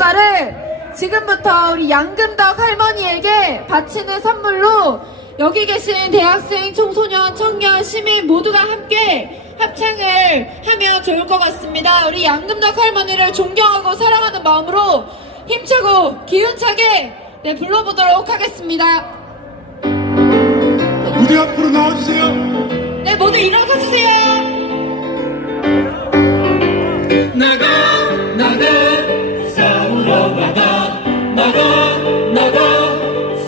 신발을 지금부터 우리 양금덕 할머니에게 바치는 선물로 여기 계신 대학생, 청소년, 청년, 시민 모두가 함께 합창을 하면 좋을 것 같습니다. 우리 양금덕 할머니를 존경하고 사랑하는 마음으로 힘차고 기운차게 불러보도록 하겠습니다. 무대 앞으로 나와주세요. 네, 모두 일어서주세요. 나가 싸우러 나가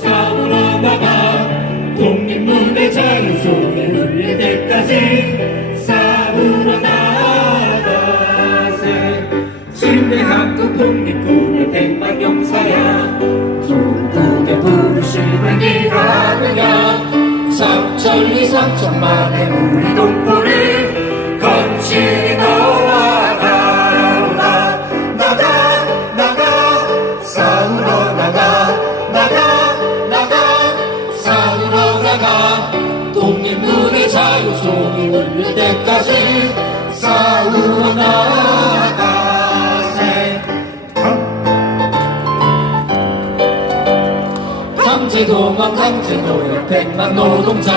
싸우러 나가 독립문의 자유소리 울릴 때까지 싸우러 나가세 신대학교 독립군의 백만용사야 조국의 부르심을 네가 아느냐 삼천리 삼천만의 우리 동포를 거칠이 너와 독립문의 자유송이 울릴 때까지 싸우러 나가세 강제동원 강제노역 백만 노동자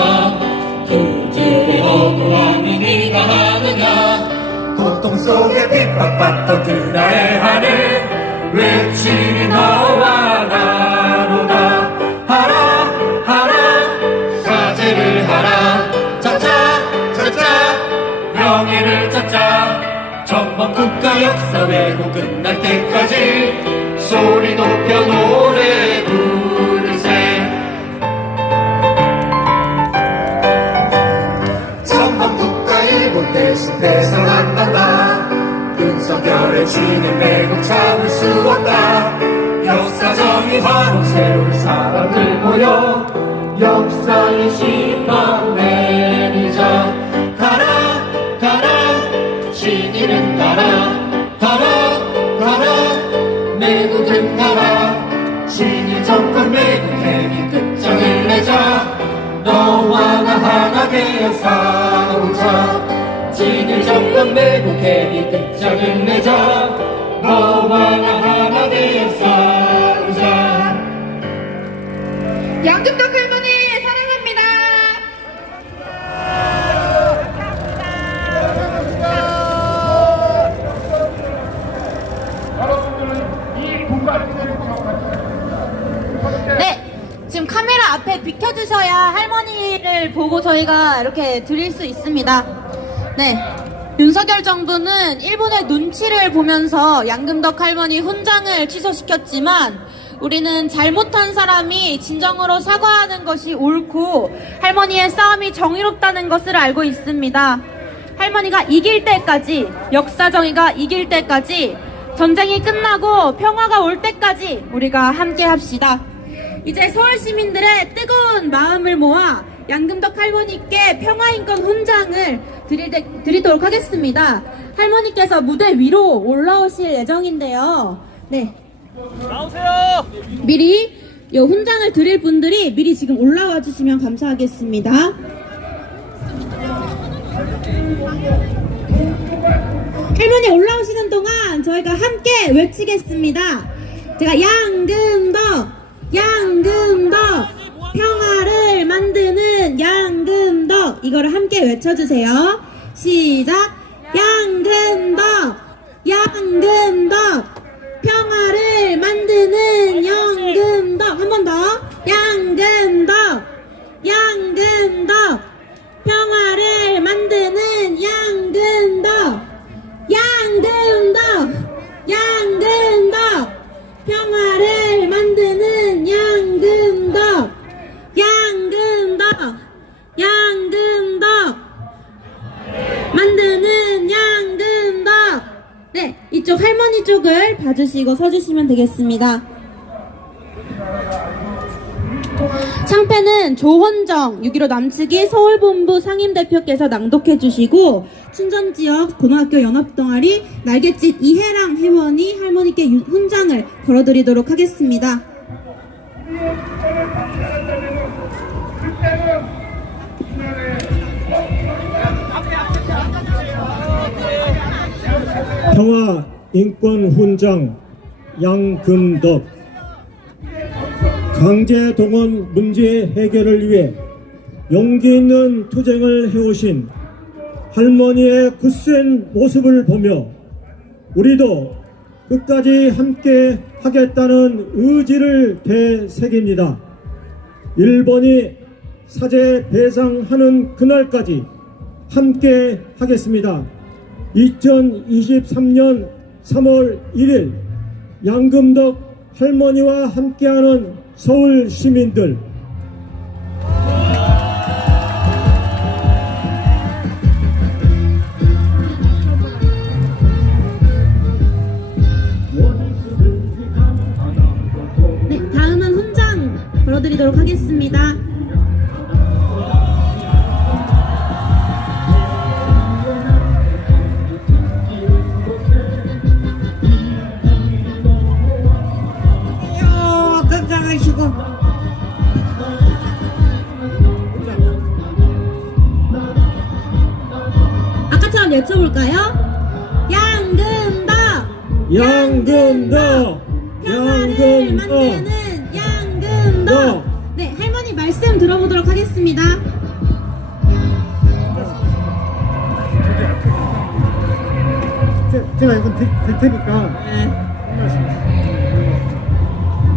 그들의 억울함이 네가 하느냐 고통 속에 핍박받던 그날의 하늘 외치니 너와 나로다 하라 사죄를 하라 짜짜 명예를 찾자 전범 국가 역사 왜곡 끝날 때까지 소리 높여 노래 부르세 전범 국가 일본 대신 배상한단다 윤석열의 진행 왜곡 참을 수 없다 역사적인 화로 세울 사람들 모여 역사의 심판 내리자 가라 신이는 가라 매국은 가라 신일 정권 매국 행위 끝장을 내자 너와 나 하나 되어 싸우자 진일 정권 매국 행위 끝장을 내자 너와 나 하나 되어 싸우자 양금덕 할머니 사랑합니다. 네, 지금 카메라 앞에 비켜주셔야 할머니를 보고 저희가 이렇게 드릴 수 있습니다. 네, 윤석열 정부는 일본의 눈치를 보면서 양금덕 할머니 훈장을 취소시켰지만 우리는 잘못한 사람이 진정으로 사과하는 것이 옳고 할머니의 싸움이 정의롭다는 것을 알고 있습니다. 할머니가 이길 때까지, 역사 정의가 이길 때까지, 전쟁이 끝나고 평화가 올 때까지 우리가 함께 합시다. 이제 서울 시민들의 뜨거운 마음을 모아 양금덕 할머니께 평화인권 훈장을 드리도록 하겠습니다. 할머니께서 무대 위로 올라오실 예정인데요. 네. 나오세요. 미리 이 훈장을 드릴 분들이 미리 지금 올라와 주시면 감사하겠습니다. 할머니 올라오시는 동안 저희가 함께 외치겠습니다. 제가 양금덕 평화를 만드는 양금덕 이거를 함께 외쳐주세요. 시작. 양금덕 평화를 만드는 양금덕. 한 번 더. 양금덕 평화를 만드는 양금덕 평화를 만드는 양금덕 만드는 양금덕. 네, 이쪽 할머니 쪽을 봐주시고 서주시면 되겠습니다. 창패는 조헌정 6.15 남측이 서울본부 상임대표께서 낭독해주시고 춘천지역 고등학교 연합동아리 날갯짓 이혜랑 회원이 할머니께 훈장을 걸어드리도록 하겠습니다. 평화 인권 훈장 양금덕. 강제 동원 문제 해결을 위해 용기 있는 투쟁을 해오신 할머니의 굳센 모습을 보며 우리도 끝까지 함께 하겠다는 의지를 되새깁니다. 일본이 사죄 배상하는 그날까지 함께 하겠습니다. 2023년 3월 1일 양금덕 할머니와 함께하는 서울 시민들, 네, 다음은 훈장 걸어드리도록 하겠습니다. 건강하시고 아까처럼 외쳐볼까요? 양금덕! 양금덕, 평화를 양금덕. 만드는 양금덕! 네, 할머니 말씀 들어보도록 하겠습니다. 제가 이건 될 테니까.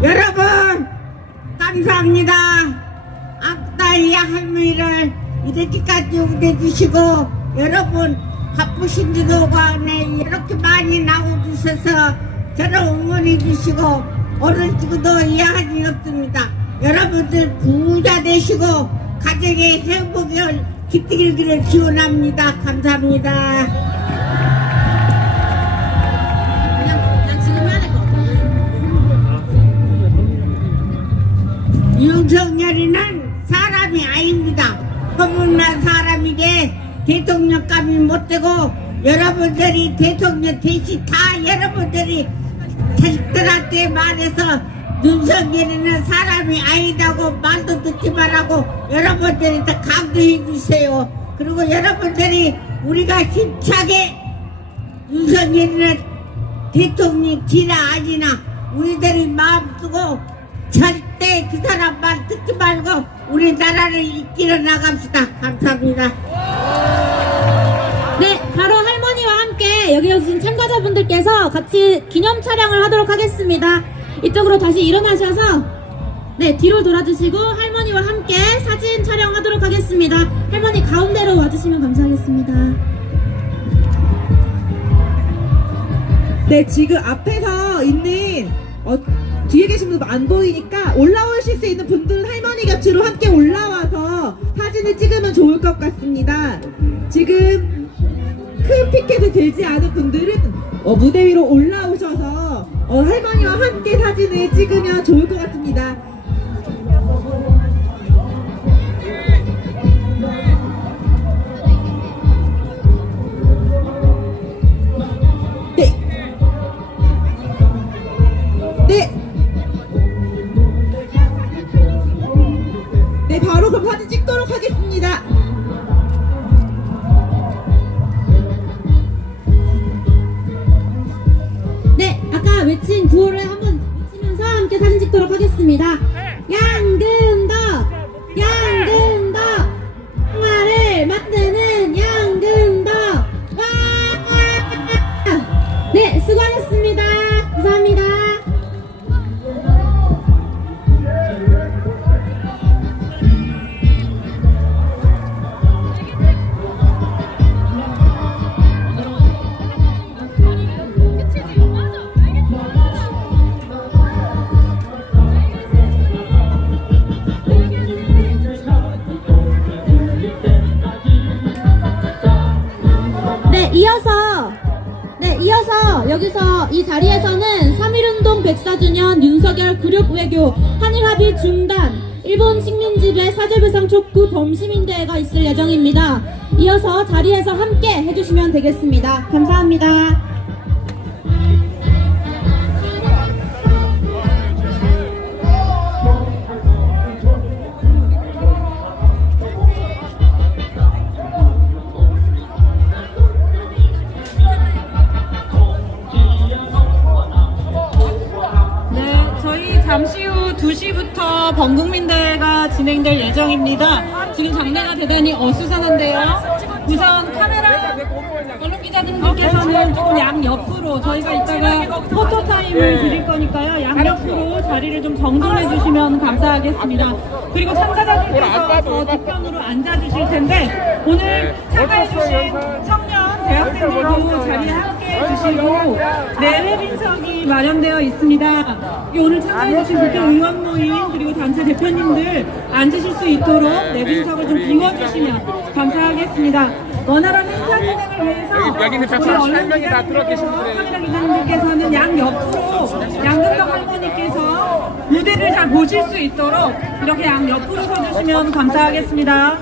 여러분 감사합니다. 악달리 할머니를 이렇게까지 우대주시고 여러분 바쁘신지도 간에 이렇게 많이 나와주셔서 저를 응원해주시고 어른치고도 이해할 일 없습니다. 여러분들 부자 되시고 가정의 행복을 깃들기를 기원합니다. 감사합니다. 그냥 지금 해야 될 것 같아요. 윤석열이는 사람이 아닙니다. 허물난 사람이게 대통령감이 못되고 여러분들이 대통령 대신 다 여러분들이 자식들한테 말해서 윤석열이는 사람이 아니다고 말도 듣지 말라고 여러분들이 다 강조해 주세요. 그리고 여러분들이 우리가 힘차게 윤석열이는 대통령 지나 아니나 우리들이 마음 쓰고 절대 그 사람 말 듣지 말고 우리나라를 이끌어 나갑시다. 감사합니다. 네, 바로 할머니와 함께 여기 오신 참가자분들께서 같이 기념 촬영을 하도록 하겠습니다. 이쪽으로 다시 일어나셔서 네, 뒤로 돌아주시고 할머니와 함께 사진 촬영하도록 하겠습니다. 할머니 가운데로 와주시면 감사하겠습니다. 네, 지금 앞에서 있는 뒤에 계신 분 안 보이니까 올라오실 수 있는 분들은 할머니 곁으로 함께 올라와서 사진을 찍으면 좋을 것 같습니다. 지금 큰 피켓을 들지 않은 분들은 무대 위로 올라오셔서 할머니와 함께 사진을 찍으면 좋을 것 같습니다. 네. 네. 네, 바로 그럼 사진 찍도록 하겠습니다. 네, 아까 외친 구호를 한번 외치면서 함께 사진 찍도록 하겠습니다. 양금덕! 양금덕! 평화를 만드는 양금덕! 와! 네, 수고하셨습니다. 감사합니다. 이어서 여기서 이 자리에서는 3.1운동 104주년 윤석열 굴욕 외교 한일합의 중단 일본 식민지배 사죄배상 촉구 범시민대회가 있을 예정입니다. 이어서 자리에서 함께 해주시면 되겠습니다. 감사합니다. 잠시 후 2시부터 범국민대회가 진행될 예정입니다. 지금 장례가 대단히 어수선한데요. 우선 카메라 언론기자님들께서는 조금 양옆으로 저희가 이따가 포토타임을 드릴 거니까요. 양옆으로 자리를 좀 정돈해 주시면 감사하겠습니다. 그리고 참가자들께서 저 뒤편으로 앉아주실 텐데 오늘 참가해주신 청년 대학생들도 자리에 함께해 주시고 내외빈석이 마련되어 있습니다. 오늘 참가해주신 국회 의원 모임 그리고 단체 대표님들 앉으실 수 있도록 내빈석을 좀 비워주시면 감사하겠습니다. 원활한 행사 진행을 위해서 여기는 148명이 다 들어 계신 분이에요. 카메라 기자님들께서는 양옆으로 양근덕 할머니께서 무대를 잘 보실 수 있도록 이렇게 양옆으로 서주시면 감사하겠습니다.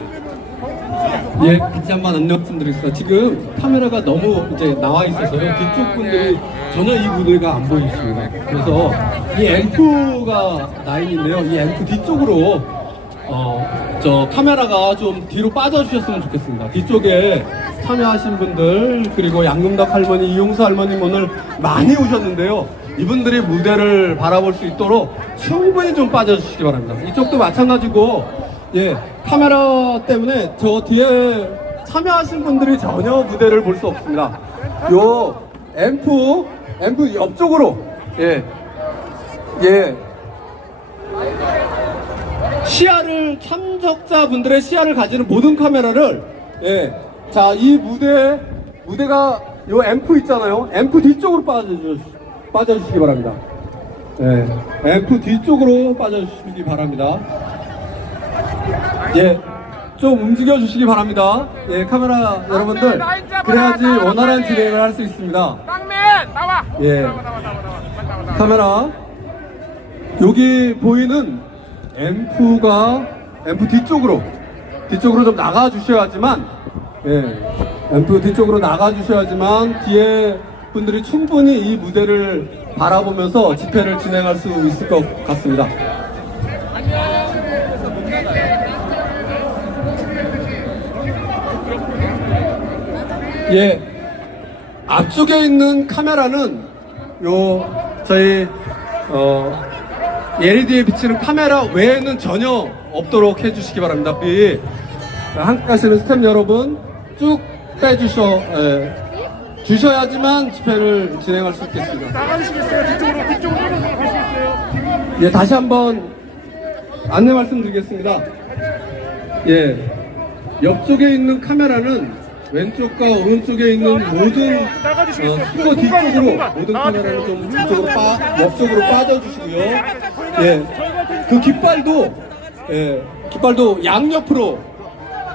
예, 다시 한번 안내 말씀드리겠습니다. 지금 카메라가 너무 이제 나와 있어서요. 뒤쪽 분들이 전혀 이 무대가 안 보이십니다. 그래서 이 앰프가 라인인데요. 이 앰프 뒤쪽으로 저 카메라가 좀 뒤로 빠져주셨으면 좋겠습니다. 뒤쪽에 참여하신 분들 그리고 양금덕 할머니, 이용수 할머님 오늘 많이 오셨는데요. 이분들이 무대를 바라볼 수 있도록 충분히 좀 빠져주시기 바랍니다. 이쪽도 마찬가지고 예, 카메라 때문에 저 뒤에 참여하신 분들이 전혀 무대를 볼 수 없습니다. 요 앰프 옆쪽으로 예 시야를 참석자분들의 시야를 가지는 모든 카메라를 자, 이 무대가 요 앰프 있잖아요. 앰프 뒤쪽으로 빠져주시기 바랍니다. 앰프 뒤쪽으로 빠져주시기 바랍니다. 예, 좀 움직여 주시기 바랍니다. 예, 카메라 여러분들 그래야지 원활한 진행을 할 수 있습니다. 땅맨 나와. 예, 카메라 여기 보이는 앰프 뒤쪽으로 좀 나가 주셔야지만 앰프 뒤쪽으로 나가 주셔야지만 뒤에 분들이 충분히 이 무대를 바라보면서 집회를 진행할 수 있을 것 같습니다. 예, 앞쪽에 있는 카메라는 저희 LED에 비치는 카메라 외에는 전혀 없도록 해주시기 바랍니다. 함께 하시는 스태프 여러분 쭉 주셔야지만 집회를 진행할 수 있겠습니다. 나가주시겠어요? 뒤쪽으로 갈 수 있어요? 예, 다시 한번 안내 말씀드리겠습니다. 예, 옆쪽에 있는 카메라는 왼쪽과 오른쪽에 있는 모든 수거 뒤쪽으로 모든 카메라를 좀 옆쪽으로 빠져주시고요. 예, 그 깃발도 양옆으로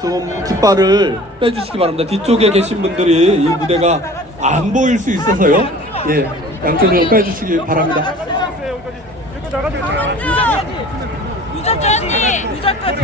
좀 깃발을 빼주시기 바랍니다. 뒤쪽에 계신 분들이 이 무대가 안 보일 수 있어서요. 예, 양쪽으로 빼주시기 바랍니다. 이거 나가주세요. 유자까지.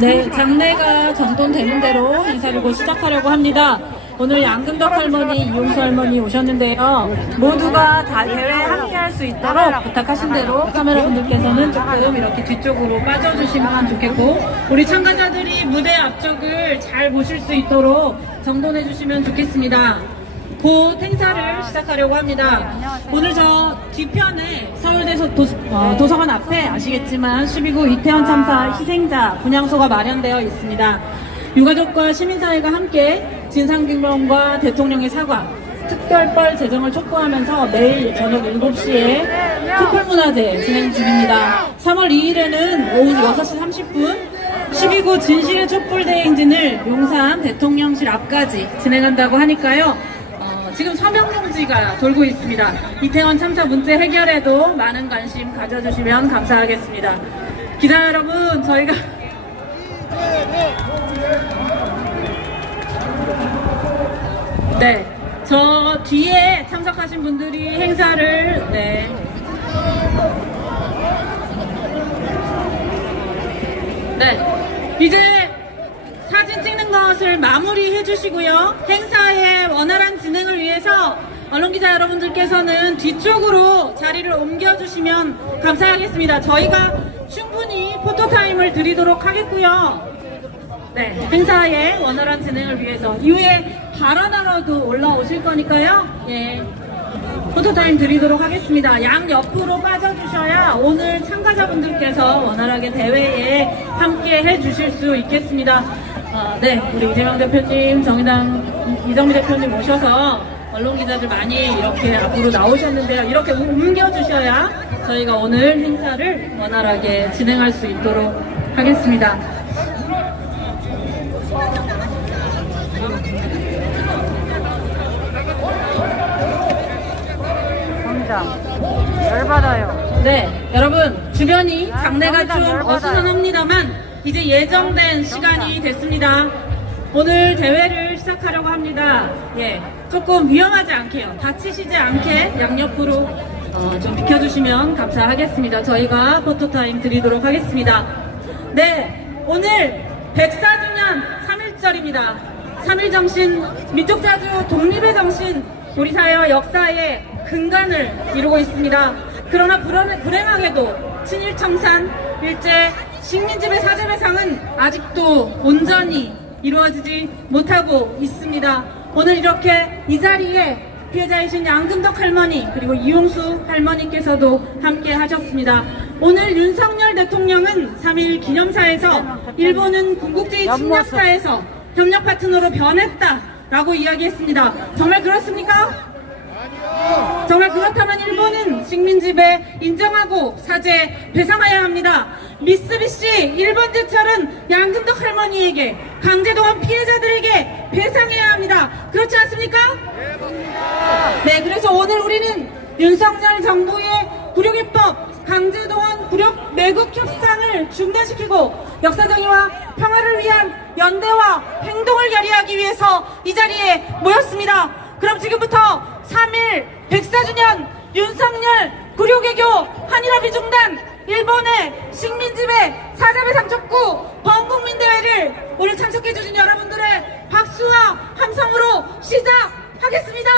네, 장례가 정돈되는 대로 인사를 곧 시작하려고 합니다. 오늘 양금덕 할머니, 이용수 할머니 오셨는데요. 모두가 다 대회에 함께할 수 있도록 부탁하신 대로 카메라분들께서는 조금 이렇게 뒤쪽으로 빠져주시면 좋겠고 우리 참가자들이 무대 앞쪽을 잘 보실 수 있도록 정돈해 주시면 좋겠습니다. 곧 행사를 시작하려고 합니다. 오늘 저 뒤편에 서울대 도서관 앞에 아시겠지만 12구 이태원 참사 희생자 분향소가 마련되어 있습니다. 유가족과 시민사회가 함께 진상규명과 대통령의 사과, 특별벌 제정을 촉구하면서 매일 저녁 7시에 촛불문화제 진행 중입니다. 3월 2일에는 오후 6시 30분 12구 진실의 촛불대행진을 용산 대통령실 앞까지 진행한다고 하니까요. 지금 서명용지가 돌고 있습니다. 이태원 참사 문제 해결에도 많은 관심 가져주시면 감사하겠습니다. 기자 여러분, 저희가 네, 저 뒤에 참석하신 분들이 행사를 네, 이제 사진 찍는 것을 마무리해 주시고요. 행사의 원활한 진행을 위해서 언론기자 여러분들께서는 뒤쪽으로 자리를 옮겨주시면 감사하겠습니다. 저희가 충분히 포토타임을 드리도록 하겠고요. 네, 행사의 원활한 진행을 위해서 이후에 발언하러도 올라오실 거니까요. 예, 포토타임 드리도록 하겠습니다. 양 옆으로 빠져주셔야 오늘 참가자분들께서 원활하게 대회에 함께 해주실 수 있겠습니다. 네, 우리 이재명 대표님, 정의당 이정미 대표님 오셔서 언론기자들 많이 이렇게 앞으로 나오셨는데요. 이렇게 옮겨주셔야 저희가 오늘 행사를 원활하게 진행할 수 있도록 하겠습니다. 열받아요. 네, 여러분 주변이 장내가 좀 어수선합니다만 이제 예정된 시간이 됐습니다. 오늘 대회를 시작하려고 합니다. 예, 조금 위험하지 않게요. 다치시지 않게 양옆으로 좀 비켜주시면 감사하겠습니다. 저희가 포토타임 드리도록 하겠습니다. 네, 오늘 104주년 3.1절입니다. 3.1정신, 민족자주 독립의 정신, 우리 사회와 역사의 근간을 이루고 있습니다. 그러나 불행하게도 친일청산, 일제, 식민지배 사죄배상은 아직도 온전히 이루어지지 못하고 있습니다. 오늘 이렇게 이 자리에 피해자이신 양금덕 할머니 그리고 이용수 할머니께서도 함께 하셨습니다. 오늘 윤석열 대통령은 3.1 기념사에서 일본은 군국주의 침략사에서 협력 파트너로 변했다라고 이야기했습니다. 정말 그렇습니까? 정말 그렇다면 일본은 식민지배 인정하고 사죄 배상해야 합니다. 미쓰비시 일본제철은 양금덕 할머니에게 강제동원 피해자들에게 배상해야 합니다. 그렇지 않습니까? 네, 그래서 오늘 우리는 윤석열 정부의 굴욕입법 강제동원 굴욕 매국 협상을 중단시키고 역사정의와 평화를 위한 연대와 행동을 결의하기 위해서 이 자리에 모였습니다. 그럼 지금부터 3.1 104주년 윤석열 굴욕외교 한일합의 중단 일본의 식민지배 사자배상 촉구 범국민대회를 오늘 참석해주신 여러분들의 박수와 함성으로 시작하겠습니다.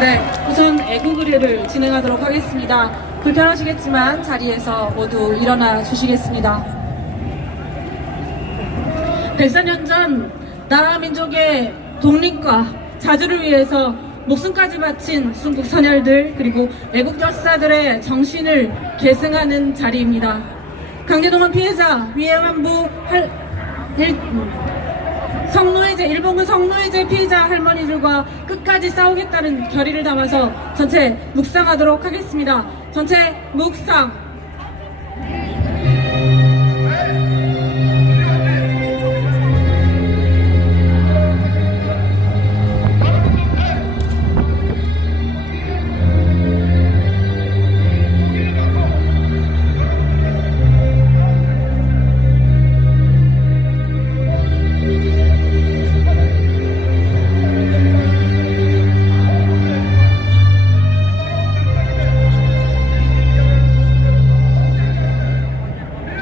네, 우선 애국 의례를 진행하도록 하겠습니다. 불편하시겠지만 자리에서 모두 일어나 주시겠습니다. 104년 전 나라 민족의 독립과 자주를 위해서 목숨까지 바친 순국 선열들 그리고 애국 열사들의 정신을 계승하는 자리입니다. 강제동원 피해자 위해환부 성노예제 일본군 성노예제 피해자 할머니들과 끝까지 싸우겠다는 결의를 담아서 전체 묵상하도록 하겠습니다. 전체 묵상.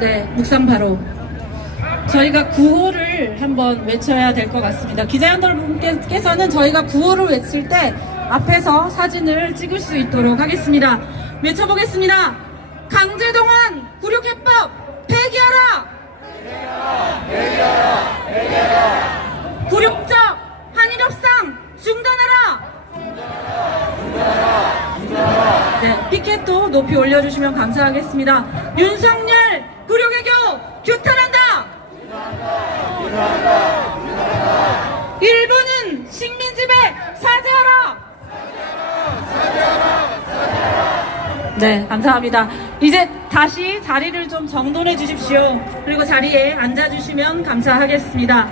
네, 묵상 바로 저희가 구호를 한번 외쳐야 될 것 같습니다. 기자분들께서는 저희가 구호를 외칠 때 앞에서 사진을 찍을 수 있도록 하겠습니다. 외쳐보겠습니다. 강제동원 굴욕해법 폐기하라! 폐기하라! 굴욕적 한일협상 중단하라! 네, 피켓도 높이 올려주시면 감사하겠습니다. 윤석열 굴욕외교 규탄한다! 일본은 식민지배 사죄하라! 네, 감사합니다. 이제 다시 자리를 좀 정돈해 주십시오. 그리고 자리에 앉아주시면 감사하겠습니다.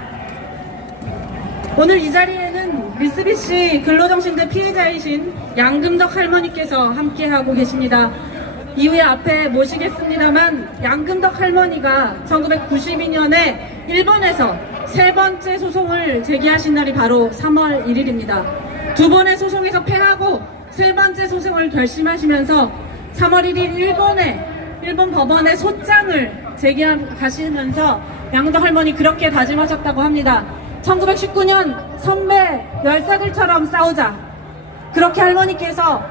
오늘 이 자리에는 미쓰비시 근로정신대 피해자이신 양금덕 할머니께서 함께하고 계십니다. 이후에 앞에 모시겠습니다만 양금덕 할머니가 1992년에 일본에서 세 번째 소송을 제기하신 날이 바로 3월 1일입니다. 두 번의 소송에서 패하고 세 번째 소송을 결심하시면서 3월 1일 일본 법원에 소장을 제기하시면서 양금덕 할머니 그렇게 다짐하셨다고 합니다. 1919년 선배 열사들처럼 싸우자. 그렇게 할머니께서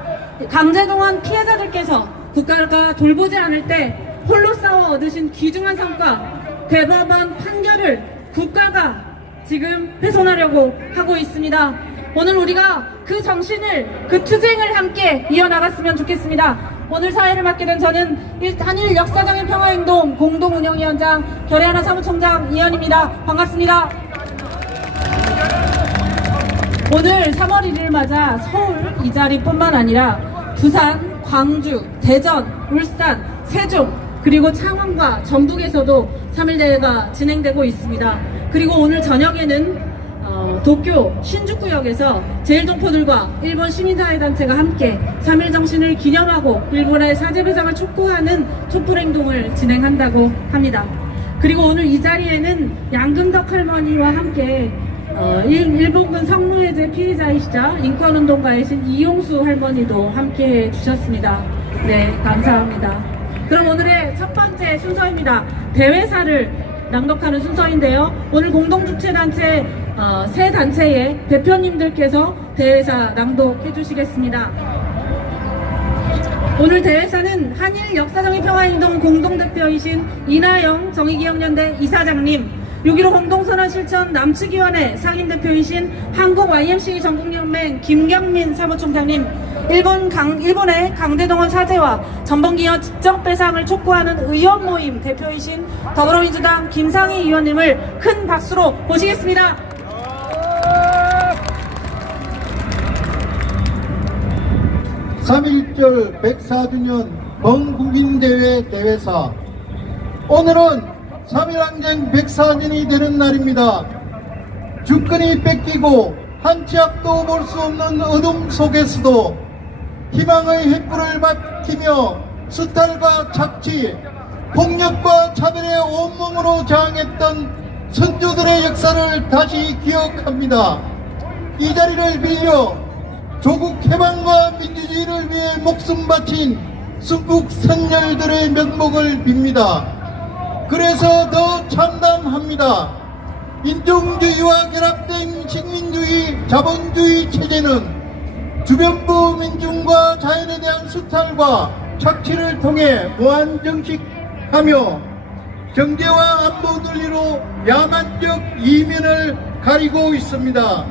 강제동원 피해자들께서 국가가 돌보지 않을 때 홀로 싸워 얻으신 귀중한 성과 대법원 판결을 국가가 지금 훼손하려고 하고 있습니다. 오늘 우리가 그 정신을, 그 투쟁을 함께 이어나갔으면 좋겠습니다. 오늘 사회를 맡게 된 저는 한일 역사장애 평화행동 공동운영위원장 결의하나 사무총장 이현입니다. 반갑습니다. 오늘 3월 1일 맞아 서울 이 자리뿐만 아니라 부산, 광주, 대전, 울산, 세종, 그리고 창원과 전북에서도 3.1 대회가 진행되고 있습니다. 그리고 오늘 저녁에는 도쿄 신주쿠역에서 제일동포들과 일본 시민사회단체가 함께 3.1 정신을 기념하고 일본의 사죄배상을 촉구하는 촛불행동을 진행한다고 합니다. 그리고 오늘 이 자리에는 양금덕 할머니와 함께 일본군 성노예제 피해자이시자 인권운동가이신 이용수 할머니도 함께 해주셨습니다. 네, 감사합니다. 그럼 오늘의 첫 번째 순서입니다. 대회사를 낭독하는 순서인데요. 오늘 공동주최단체 세 단체의 대표님들께서 대회사 낭독해 주시겠습니다. 오늘 대회사는 한일 역사정의 평화행동 공동대표이신 이나영 정의기억연대 이사장님, 6.15 공동선언 실천 남측위원회 상임대표이신 한국 YMCA 전국연맹 김경민 사무총장님, 일본의 강대동원 사죄와 전범기업 직접배상을 촉구하는 의원 모임 대표이신 더불어민주당 김상희 의원님을 큰 박수로 모시겠습니다. (3.1절) 104주년 범국민대회 대회사, 오늘은 3.1항쟁 104년이 되는 날입니다. 주권이 뺏기고 한 치 앞도 볼 수 없는 어둠 속에서도 희망의 횃불을 밝히며 수탈과 착취, 폭력과 차별에 온몸으로 저항했던 선조들의 역사를 다시 기억합니다. 이 자리를 빌려 조국 해방과 민주주의를 위해 목숨 바친 순국 선열들의 명복을 빕니다. 그래서 더 참담합니다. 인종주의와 결합된 식민주의, 자본주의 체제는 주변부 민중과 자연에 대한 수탈과 착취를 통해 무한정식하며 경제와 안보 논리로 야만적 이면을 가리고 있습니다.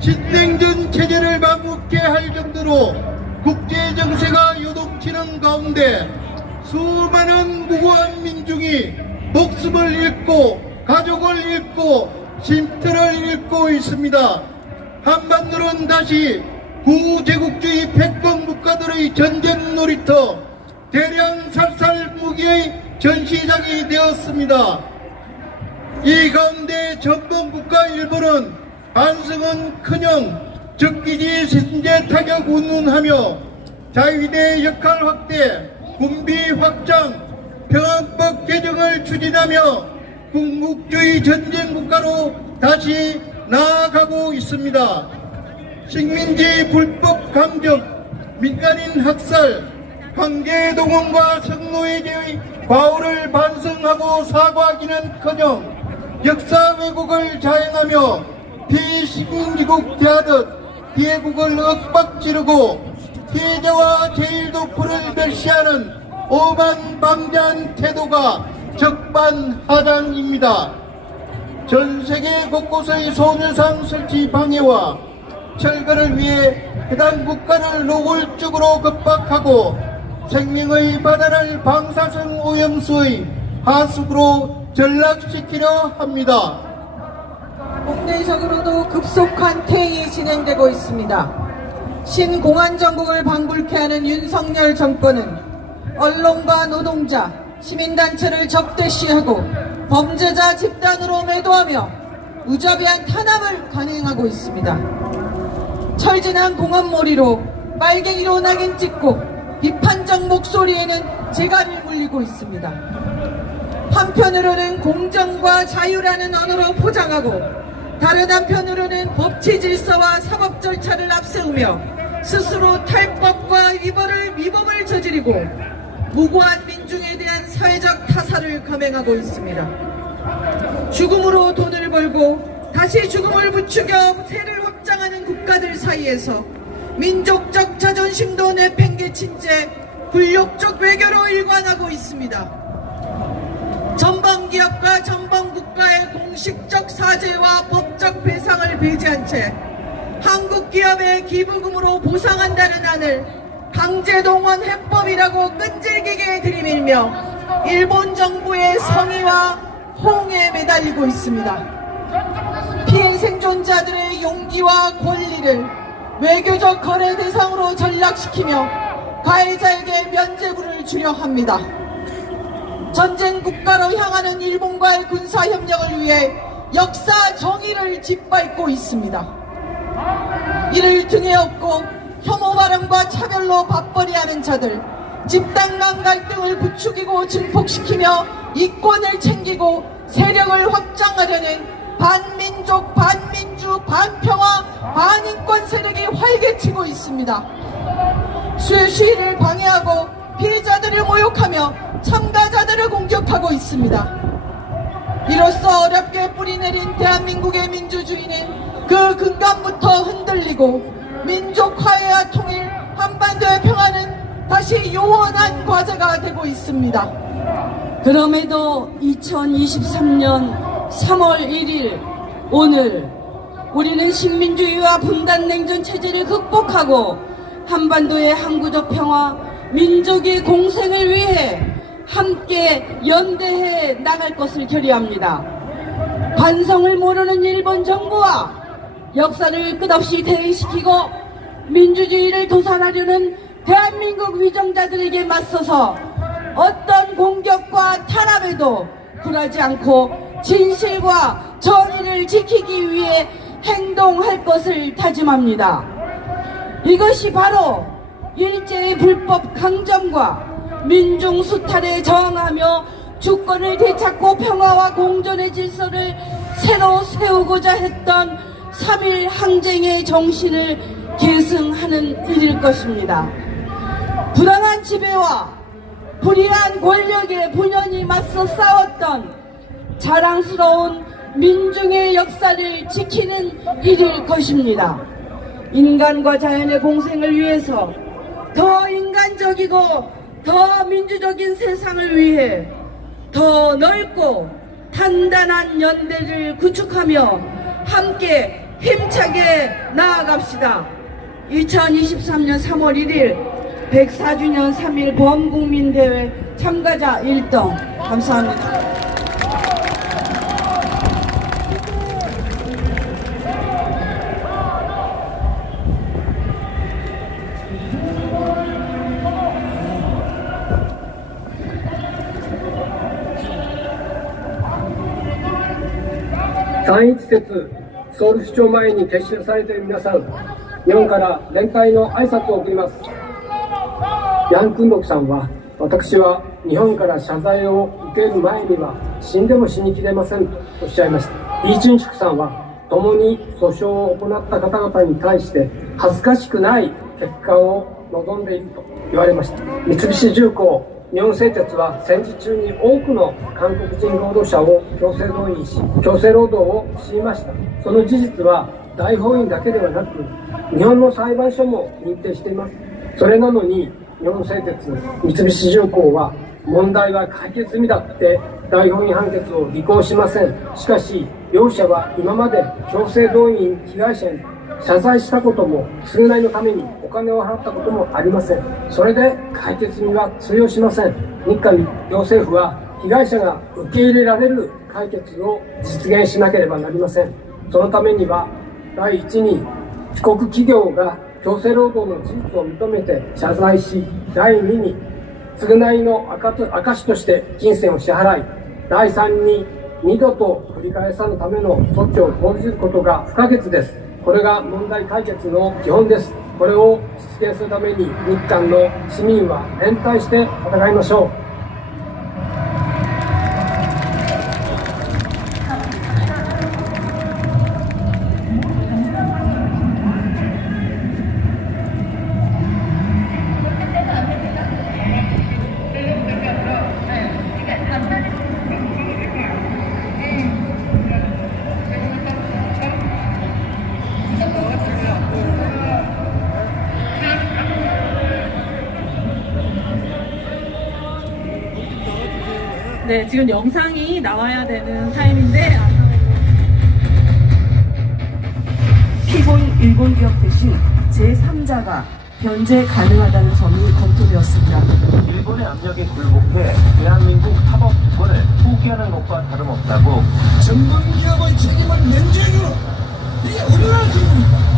신냉전 체제를 반복해 할 정도로 국제정세가 요동치는 가운데 수많은 무고한 민중이 목숨을 잃고 가족을 잃고 쉼터를 잃고 있습니다. 한반도는 다시 구제국주의 패권 국가들의 전쟁 놀이터, 대량 살살 무기의 전시장이 되었습니다. 이 가운데 전범국가 일본은 반성은커녕 적기지 선제 타격 운운하며 자위대 역할 확대, 군비 확장, 평화법 개정을 추진하며 군국주의 전쟁 국가로 다시 나아가고 있습니다. 식민지 불법 강점, 민간인 학살, 황제 동원과 성노예제의 과오를 반성하고 사과하기는커녕 역사 왜곡을 자행하며 피식민지국 대하듯 피해국을 윽박지르고 피해자와 제1도포를 멸시하는 오만방자한 태도가 적반하장입니다. 전세계 곳곳의 소녀상 설치 방해와 철거를 위해 해당 국가를 노골적으로 급박하고 생명의 바다를 방사성 오염수의 하수구로 전락시키려 합니다. 국내적으로도 급속한 퇴행이 진행되고 있습니다. 신공안정국을 방불케 하는 윤석열 정권은 언론과 노동자, 시민단체를 적대시하고 범죄자 집단으로 매도하며 무자비한 탄압을 강행하고 있습니다. 철진한 공원몰이로 빨갱이로 낙인 찍고 비판적 목소리에는 재갈을 물리고 있습니다. 한편으로는 공정과 자유라는 언어로 포장하고 다른 한편으로는 법치 질서와 사법 절차를 앞세우며 스스로 탈법과 위법을 저지르고 무고한 민중에 대한 사회적 타살을 감행하고 있습니다. 죽음으로 돈을 벌고 다시 죽음을 부추겨 세를 확장하는 국가들 사이에서 민족적 자존심도 내팽개친 채 굴욕적 외교로 일관하고 있습니다. 전범기업과 전범국가의 형식적 사죄와 법적 배상을 배제한 채 한국 기업의 기부금으로 보상한다는 안을 강제동원 해법이라고 끈질기게 들이밀며 일본 정부의 성의와 호응에 매달리고 있습니다. 피해 생존자들의 용기와 권리를 외교적 거래 대상으로 전락시키며 가해자에게 면죄부를 주려 합니다. 전쟁 국가로 향하는 일본과의 군사협력을 위해 역사 정의를 짓밟고 있습니다. 이를 등에 업고 혐오 발언과 차별로 밥벌이하는 자들, 집단 간 갈등을 부추기고 증폭시키며 이권을 챙기고 세력을 확장하려는 반민족, 반민주, 반평화, 반인권 세력이 활개치고 있습니다. 시위를 방해하고 피해자들을 모욕하며 참가자들을 공격하고 있습니다. 이로써 어렵게 뿌리내린 대한민국의 민주주의는 그 근간부터 흔들리고 민족 화해와 통일, 한반도의 평화는 다시 요원한 과제가 되고 있습니다. 그럼에도 2023년 3월 1일 오늘 우리는 식민주의와 분단 냉전 체제를 극복하고 한반도의 항구적 평화, 민족의 공생을 위해 함께 연대해 나갈 것을 결의합니다. 반성을 모르는 일본 정부와 역사를 끝없이 대행시키고 민주주의를 도살하려는 대한민국 위정자들에게 맞서서 어떤 공격과 탄압에도 굴하지 않고 진실과 정의를 지키기 위해 행동할 것을 다짐합니다. 이것이 바로 일제의 불법 강점과 민중 수탈에 저항하며 주권을 되찾고 평화와 공존의 질서를 새로 세우고자 했던 3.1 항쟁의 정신을 계승하는 일일 것입니다. 부당한 지배와 불의한 권력에 분연히 맞서 싸웠던 자랑스러운 민중의 역사를 지키는 일일 것입니다. 인간과 자연의 공생을 위해서 더 인간적이고 더 민주적인 세상을 위해 더 넓고 단단한 연대를 구축하며 함께 힘차게 나아갑시다. 2023년 3월 1일 104주년 3.1 범국민대회 참가자 1등 감사합니다.3一節ソウル市庁前に結集されている皆さん、日本から連帯の挨拶を送ります。ヤン・クンドクさんは、私は日本から謝罪を受ける前には死んでも死にきれませんとおっしゃいました。イ・チュンシクさんは、共に訴訟を行った方々に対して恥ずかしくない結果を望んでいると言われました。三菱重工、日本製鉄は戦時中に多くの韓国人労働者を強制動員し、強制労働を強いました。その事実は大法院だけではなく、日本の裁判所も認定しています。それなのに、日本製鉄、三菱重工は問題は解決済みだって大法院判決を履行しません。しかし、両者は今まで強制動員被害者に謝罪したことも、償いのためにお金を払ったこともありません。それで解決には通用しません。日韓両政府は被害者が受け入れられる解決を実現しなければなりません。そのためには、第一に被告企業が強制労働の事実を認めて謝罪し、第二に償いの証として金銭を支払い、第三に二度と繰り返さぬための措置を講じることが不可欠です。これが問題解決の基本です。これを実現するために日韓の市民は連帯して戦いましょう。네, 지금 영상이 나와야 되는 타임인데 안 나오고 일본 기업 대신 제3자가 변제 가능하다는 점이 검토되었습니다. 일본의 압력에 굴복해 대한민국 사법권을 포기하는 것과 다름없다고 전문기업의 책임을 면제해주는 이게 우리나라 책임입니다.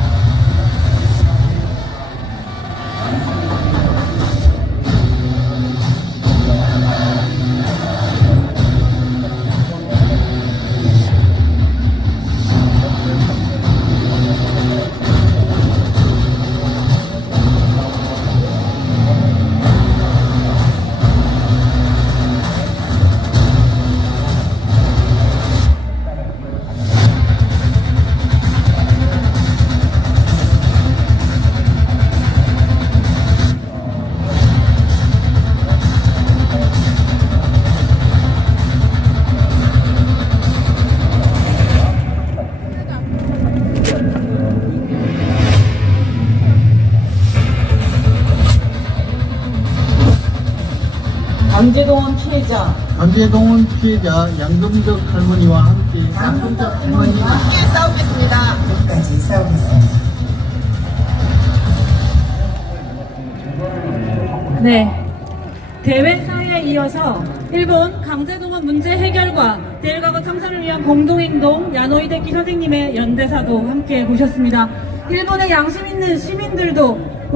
강제동원 피해자 양금덕 할머니와 함께 싸우겠습니다. 끝까지 싸우겠습니다. 네. 대회사에 이어서 일본 강제동원 문제 해결과 대일과거 청산을 위한 공동행동 야노이데키 선생님의 연대사도 함께 보셨습니다. 일본의 양심 있는 시민들도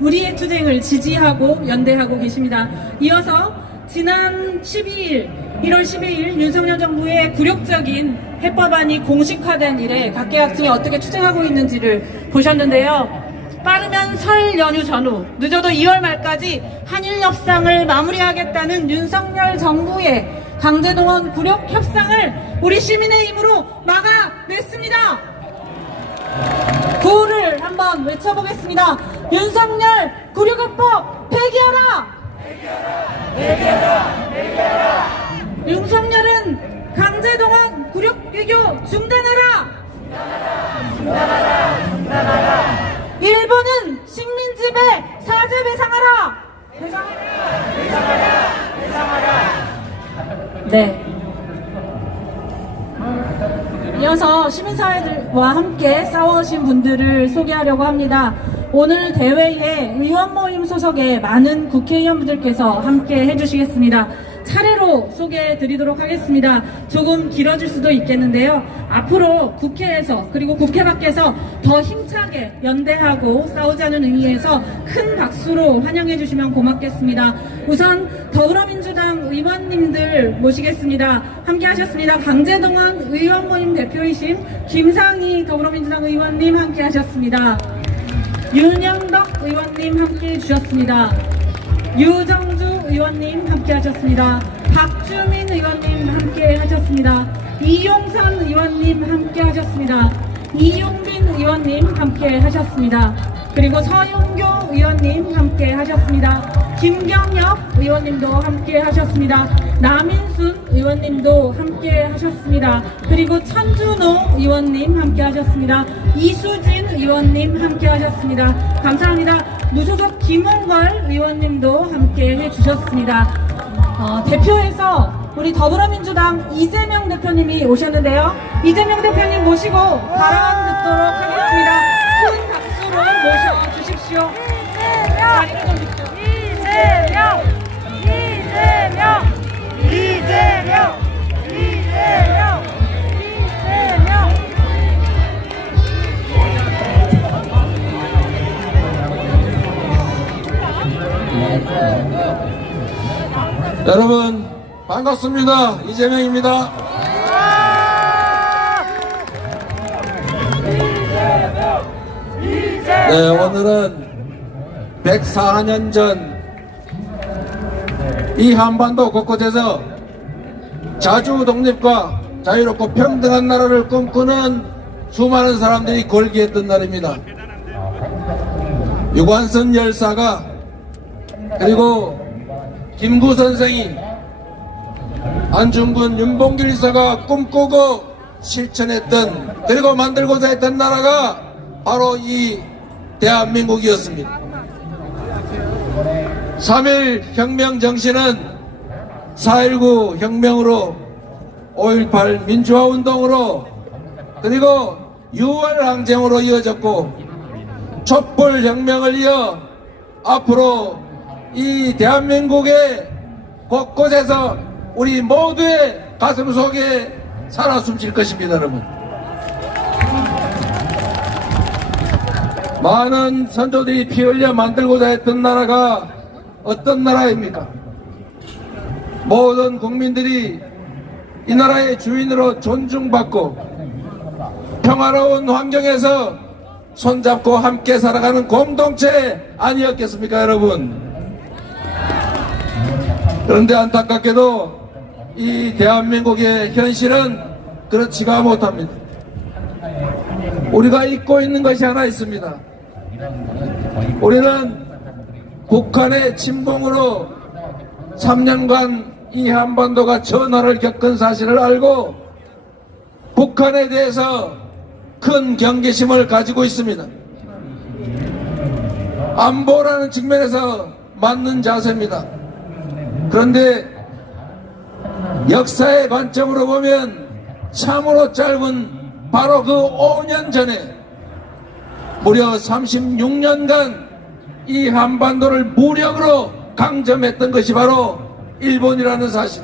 우리의 투쟁을 지지하고 연대하고 계십니다. 이어서 지난 1월 12일 윤석열 정부의 굴욕적인 해법안이 공식화된 이래 각계각층이 어떻게 투쟁하고 있는지를 보셨는데요. 빠르면 설 연휴 전후, 늦어도 2월 말까지 한일 협상을 마무리하겠다는 윤석열 정부의 강제동원 굴욕 협상을 우리 시민의 힘으로 막아냈습니다. 구호를 한번 외쳐보겠습니다. 윤석열 굴욕해법 폐기하라! 윤석열은 강제동원 굴욕 외교 중단하라! 일본은 식민지배 사죄 배상하라! 네. 이어서 시민사회들과 함께 싸워오신 분들을 소개하려고 합니다. 오늘 대회에 의원 모임 소속의 많은 국회의원분들께서 함께 해주시겠습니다. 차례로 소개해 드리도록 하겠습니다. 조금 길어질 수도 있겠는데요. 앞으로 국회에서 그리고 국회 밖에서 더 힘차게 연대하고 싸우자는 의미에서 큰 박수로 환영해 주시면 고맙겠습니다. 우선 더불어민주당 의원님들 모시겠습니다. 함께 하셨습니다. 강제동원 의원 모임 대표이신 김상희 더불어민주당 의원님 함께 하셨습니다. 윤영덕 의원님 함께 해주셨습니다. 유정주 의원님 함께 하셨습니다. 박주민 의원님 함께 하셨습니다. 이용선 의원님 함께 하셨습니다. 이용빈 의원님 함께 하셨습니다. 그리고 서윤교 의원님 함께 하셨습니다. 김경엽 의원님도 함께 하셨습니다. 남인순 의원님도 함께 하셨습니다. 그리고 천준호 의원님 함께 하셨습니다. 이수진 의원님 함께 하셨습니다. 감사합니다. 무소속 김홍걸 의원님도 함께 해주셨습니다. 대표에서 우리 더불어민주당 이재명 대표님이 오셨는데요. 이재명 대표님 모시고 발언 듣도록 하겠습니다. 큰 박수로 모셔주십시오. 자리를 좀 주십시오. 여러분 반갑습니다. 이재명입니다. 네, 오늘은 104년 전 이 한반도 곳곳에서 자주 독립과 자유롭고 평등한 나라를 꿈꾸는 수많은 사람들이 걸기했던 날입니다. 유관순 열사가 그리고 김구 선생이 안중근 윤봉길 이사가 꿈꾸고 실천했던 그리고 만들고자 했던 나라가 바로 이 대한민국이었습니다. 3.1 혁명 정신은 4.19 혁명으로 5.18 민주화 운동으로 그리고 6월 항쟁으로 이어졌고 촛불혁명을 이어 앞으로 이 대한민국의 곳곳에서 우리 모두의 가슴 속에 살아 숨쉴 것입니다. 여러분, 많은 선조들이 피 흘려 만들고자 했던 나라가 어떤 나라입니까? 모든 국민들이 이 나라의 주인으로 존중받고 평화로운 환경에서 손잡고 함께 살아가는 공동체 아니었겠습니까, 여러분? 그런데 안타깝게도 이 대한민국의 현실은 그렇지가 못합니다. 우리가 잊고 있는 것이 하나 있습니다. 우리는 북한의 침공으로 3년간 이 한반도가 전화를 겪은 사실을 알고 북한에 대해서 큰 경계심을 가지고 있습니다. 안보라는 측면에서 맞는 자세입니다. 그런데 역사의 관점으로 보면 참으로 짧은 바로 그 5년 전에 무려 36년간 이 한반도를 무력으로 강점했던 것이 바로 일본이라는 사실.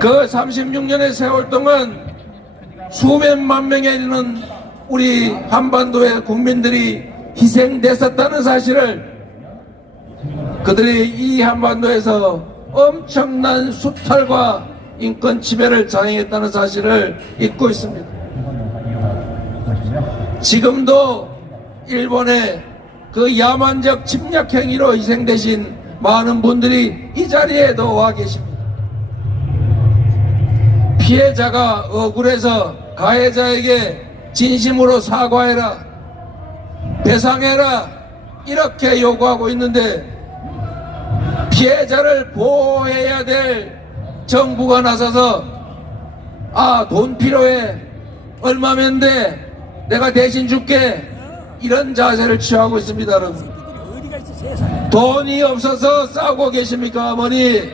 그 36년의 세월 동안 수백만 명에 이르는 우리 한반도의 국민들이 희생됐었다는 사실을 그들이 이 한반도에서 엄청난 수탈과 인권 침해를 자행했다는 사실을 잊고 있습니다. 지금도 일본의 그 야만적 침략 행위로 희생되신 많은 분들이 이 자리에도 와 계십니다. 피해자가 억울해서 가해자에게 진심으로 사과해라, 배상해라 이렇게 요구하고 있는데 피해자를 보호해야 될 정부가 나서서 돈 필요해, 얼마면 돼, 내가 대신 줄게, 이런 자세를 취하고 있습니다. 여러분, 돈이 없어서 싸우고 계십니까? 어머니,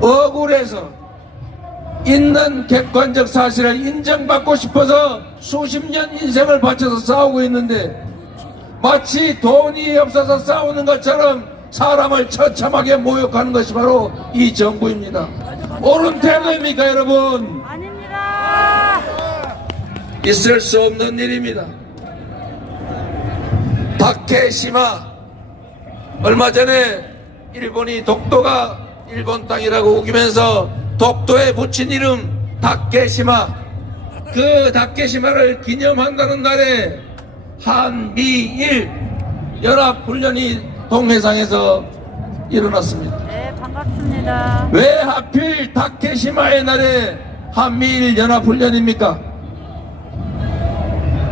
억울해서 있는 객관적 사실을 인정받고 싶어서 수십 년 인생을 바쳐서 싸우고 있는데 마치 돈이 없어서 싸우는 것처럼 사람을 처참하게 모욕하는 것이 바로 이 정부입니다. 옳은 태도입니까, 여러분? 아닙니다. 있을 수 없는 일입니다. 다케시마, 얼마 전에 일본이 독도가 일본 땅이라고 우기면서 독도에 붙인 이름 다케시마, 그 다케시마를 기념한다는 날에 한미일 연합훈련이 동해상에서 일어났습니다. 네, 반갑습니다. 왜 하필 다케시마의 날에 한미일 연합훈련입니까?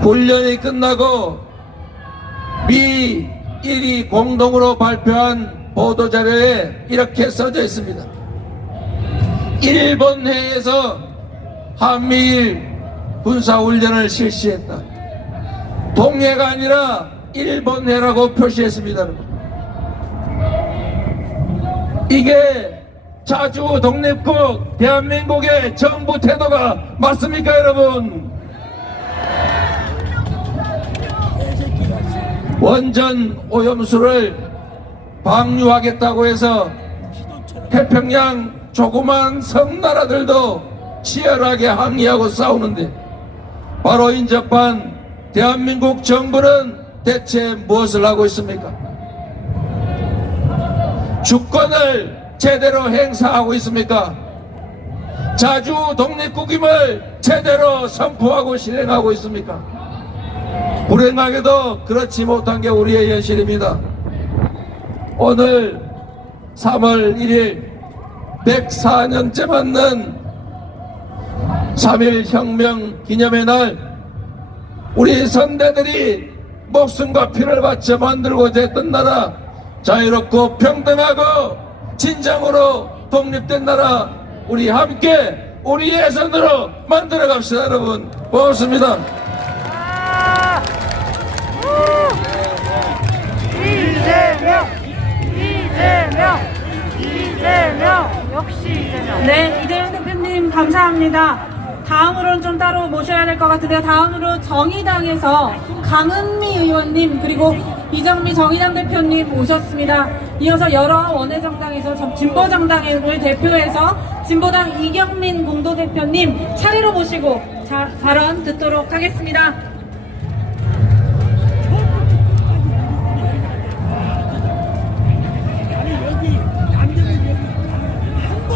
훈련이 끝나고 미일이 공동으로 발표한 보도자료에 이렇게 써져 있습니다. 일본 해에서 한미일 군사훈련을 실시했다. 동해가 아니라 일본 해라고 표시했습니다. 이게 자주 독립국 대한민국의 정부 태도가 맞습니까, 여러분? 원전 오염수를 방류하겠다고 해서 태평양 조그만 섬나라들도 치열하게 항의하고 싸우는데 바로 인접한 대한민국 정부는 대체 무엇을 하고 있습니까? 주권을 제대로 행사하고 있습니까? 자주 독립국임을 제대로 선포하고 실행하고 있습니까? 불행하게도 그렇지 못한 게 우리의 현실입니다. 오늘 3월 1일 104년째 맞는 3.1 혁명 기념의 날, 우리 선대들이 목숨과 피를 바쳐 만들고자 했던 나라, 자유롭고 평등하고 진정으로 독립된 나라, 우리 함께 우리의 손으로 만들어 갑시다. 여러분, 고맙습니다. 이재명! 이재명! 이재명! 역시 이재명! 네, 이재명 대표님 감사합니다. 다음으로는 좀 따로 모셔야 될 것 같은데요. 다음으로 정의당에서 강은미 의원님 그리고 이정미 정의당 대표님 오셨습니다. 이어서 여러 원외정당에서 진보정당을 대표해서 진보당 이경민 공도대표님 차례로 모시고 발언 듣도록 하겠습니다.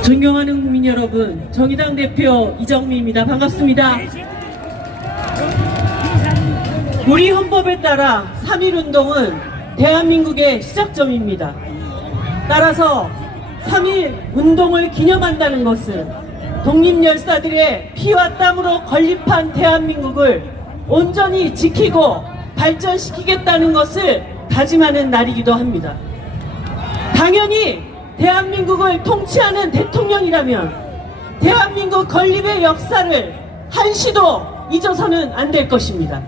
존경하는 국민 여러분, 정의당 대표 이정미입니다. 반갑습니다. 우리 헌법에 따라 3.1운동은 대한민국의 시작점입니다. 따라서 3.1운동을 기념한다는 것은 독립열사들의 피와 땀으로 건립한 대한민국을 온전히 지키고 발전시키겠다는 것을 다짐하는 날이기도 합니다. 당연히 대한민국을 통치하는 대통령이라면 대한민국 건립의 역사를 한시도 잊어서는 안 될 것입니다.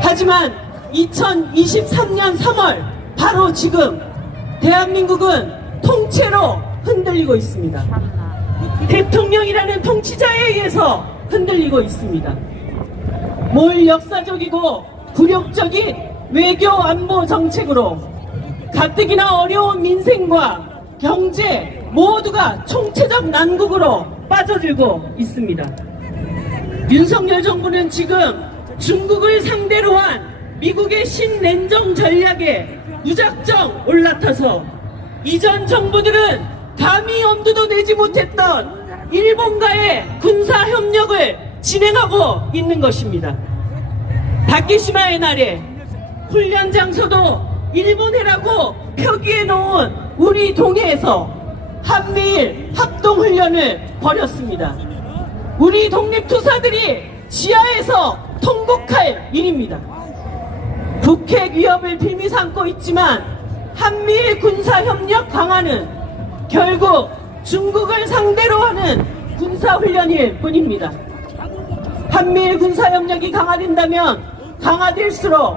하지만 2023년 3월 바로 지금 대한민국은 통째로 흔들리고 있습니다. 대통령이라는 통치자에 의해서 흔들리고 있습니다. 몰 역사적이고 굴욕적인 외교 안보 정책으로 가뜩이나 어려운 민생과 경제 모두가 총체적 난국으로 빠져들고 있습니다. 윤석열 정부는 지금 중국을 상대로 한 미국의 신냉정 전략에 무작정 올라타서 이전 정부들은 감히 엄두도 내지 못했던 일본과의 군사협력을 진행하고 있는 것입니다. 다케시마의 날에 훈련 장소도 일본해라고 표기해 놓은 우리 동해에서 한미일 합동훈련을 벌였습니다. 우리 독립투사들이 지하에서 통곡할 일입니다. 북핵 위협을 빌미 삼고 있지만 한미일 군사협력 강화는 결국 중국을 상대로 하는 군사훈련일 뿐입니다. 한미일 군사협력이 강화된다면 강화될수록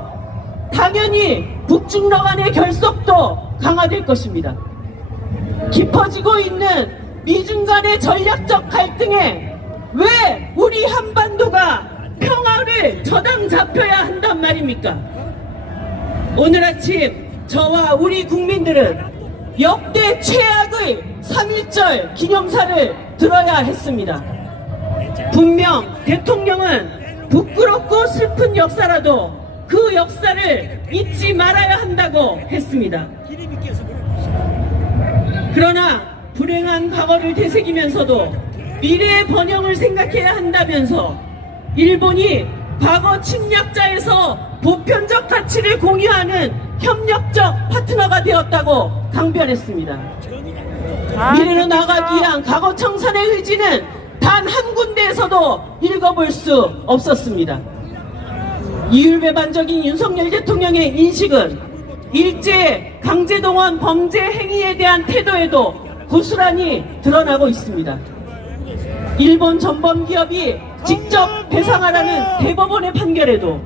당연히 북중러 간의 결속도 강화될 것입니다. 깊어지고 있는 미중 간의 전략적 갈등에 왜 우리 한반도가 평화를 저당 잡혀야 한단 말입니까? 오늘 아침 저와 우리 국민들은 역대 최악의 3.1절 기념사를 들어야 했습니다. 분명 대통령은 부끄럽고 슬픈 역사라도 그 역사를 잊지 말아야 한다고 했습니다. 그러나 불행한 과거를 되새기면서도 미래의 번영을 생각해야 한다면서 일본이 과거 침략자에서 보편적 가치를 공유하는 협력적 파트너가 되었다고 강변했습니다. 미래로 나아가기 위한 과거 청산의 의지는 단 한 군데에서도 읽어볼 수 없었습니다. 이율배반적인 윤석열 대통령의 인식은 일제 강제동원 범죄 행위에 대한 태도에도 고스란히 드러나고 있습니다. 일본 전범기업이 직접 배상하라는 대법원의 판결에도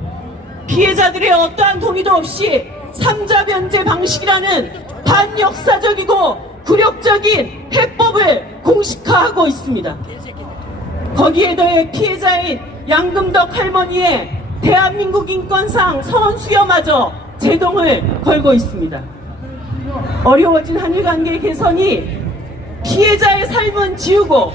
피해자들의 어떠한 동의도 없이 삼자 변제 방식이라는 반역사적이고 굴욕적인 해법을 공식화하고 있습니다. 거기에 더해 피해자인 양금덕 할머니의 대한민국 인권상 서원 수여마저 제동을 걸고 있습니다. 어려워진 한일관계 개선이 피해자의 삶은 지우고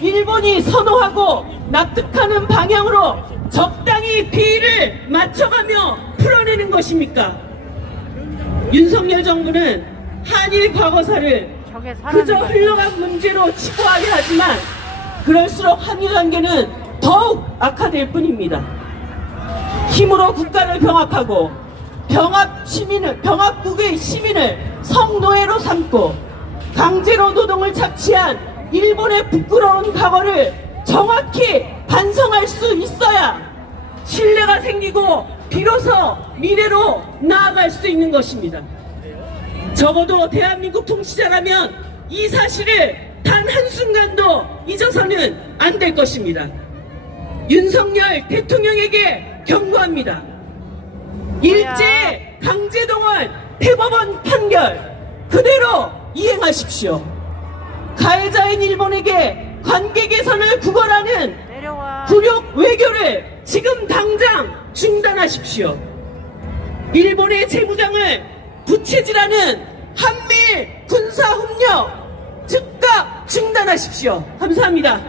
일본이 선호하고 납득하는 방향으로 적당히 비위를 맞춰가며 풀어내는 것입니까? 윤석열 정부는 한일 과거사를 그저 흘러간 문제로 치부하게 하지만 그럴수록 한일 관계는 더욱 악화될 뿐입니다. 힘으로 국가를 병합하고 병합국의 시민을 성노예로 삼고 강제로 노동을 착취한 일본의 부끄러운 과거를 정확히 반성할 수 있어야 신뢰가 생기고 비로소 미래로 나아갈 수 있는 것입니다. 적어도 대한민국 통치자라면 이 사실을 단 한순간도 잊어서는 안 될 것입니다. 윤석열 대통령에게 경고합니다. 일제 강제동원 대법원 판결 그대로 이행하십시오. 가해자인 일본에게 관계 개선을 구걸하는 굴욕 외교를 지금 당장 중단하십시오. 일본의 재무장을 부채질하는 한미일 군사협력 즉각 중단하십시오. 감사합니다.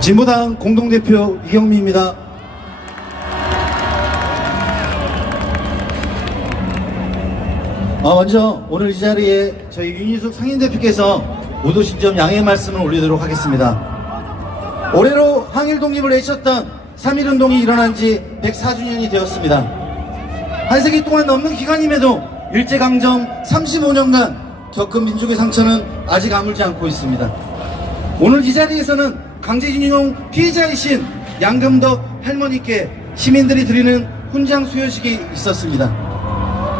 진보당 공동대표 이경미입니다. 먼저 오늘 이 자리에 저희 윤희숙 상임대표께서 오도신 점 양해 말씀을 올리도록 하겠습니다. 올해로 항일 독립을 외쳤던 3.1운동이 일어난 지 104주년이 되었습니다. 한 세기 동안 넘는 기간임에도 일제강점 35년간 겪은 민족의 상처는 아직 아물지 않고 있습니다. 오늘 이 자리에서는 강제징용 피해자이신 양금덕 할머니께 시민들이 드리는 훈장 수여식이 있었습니다.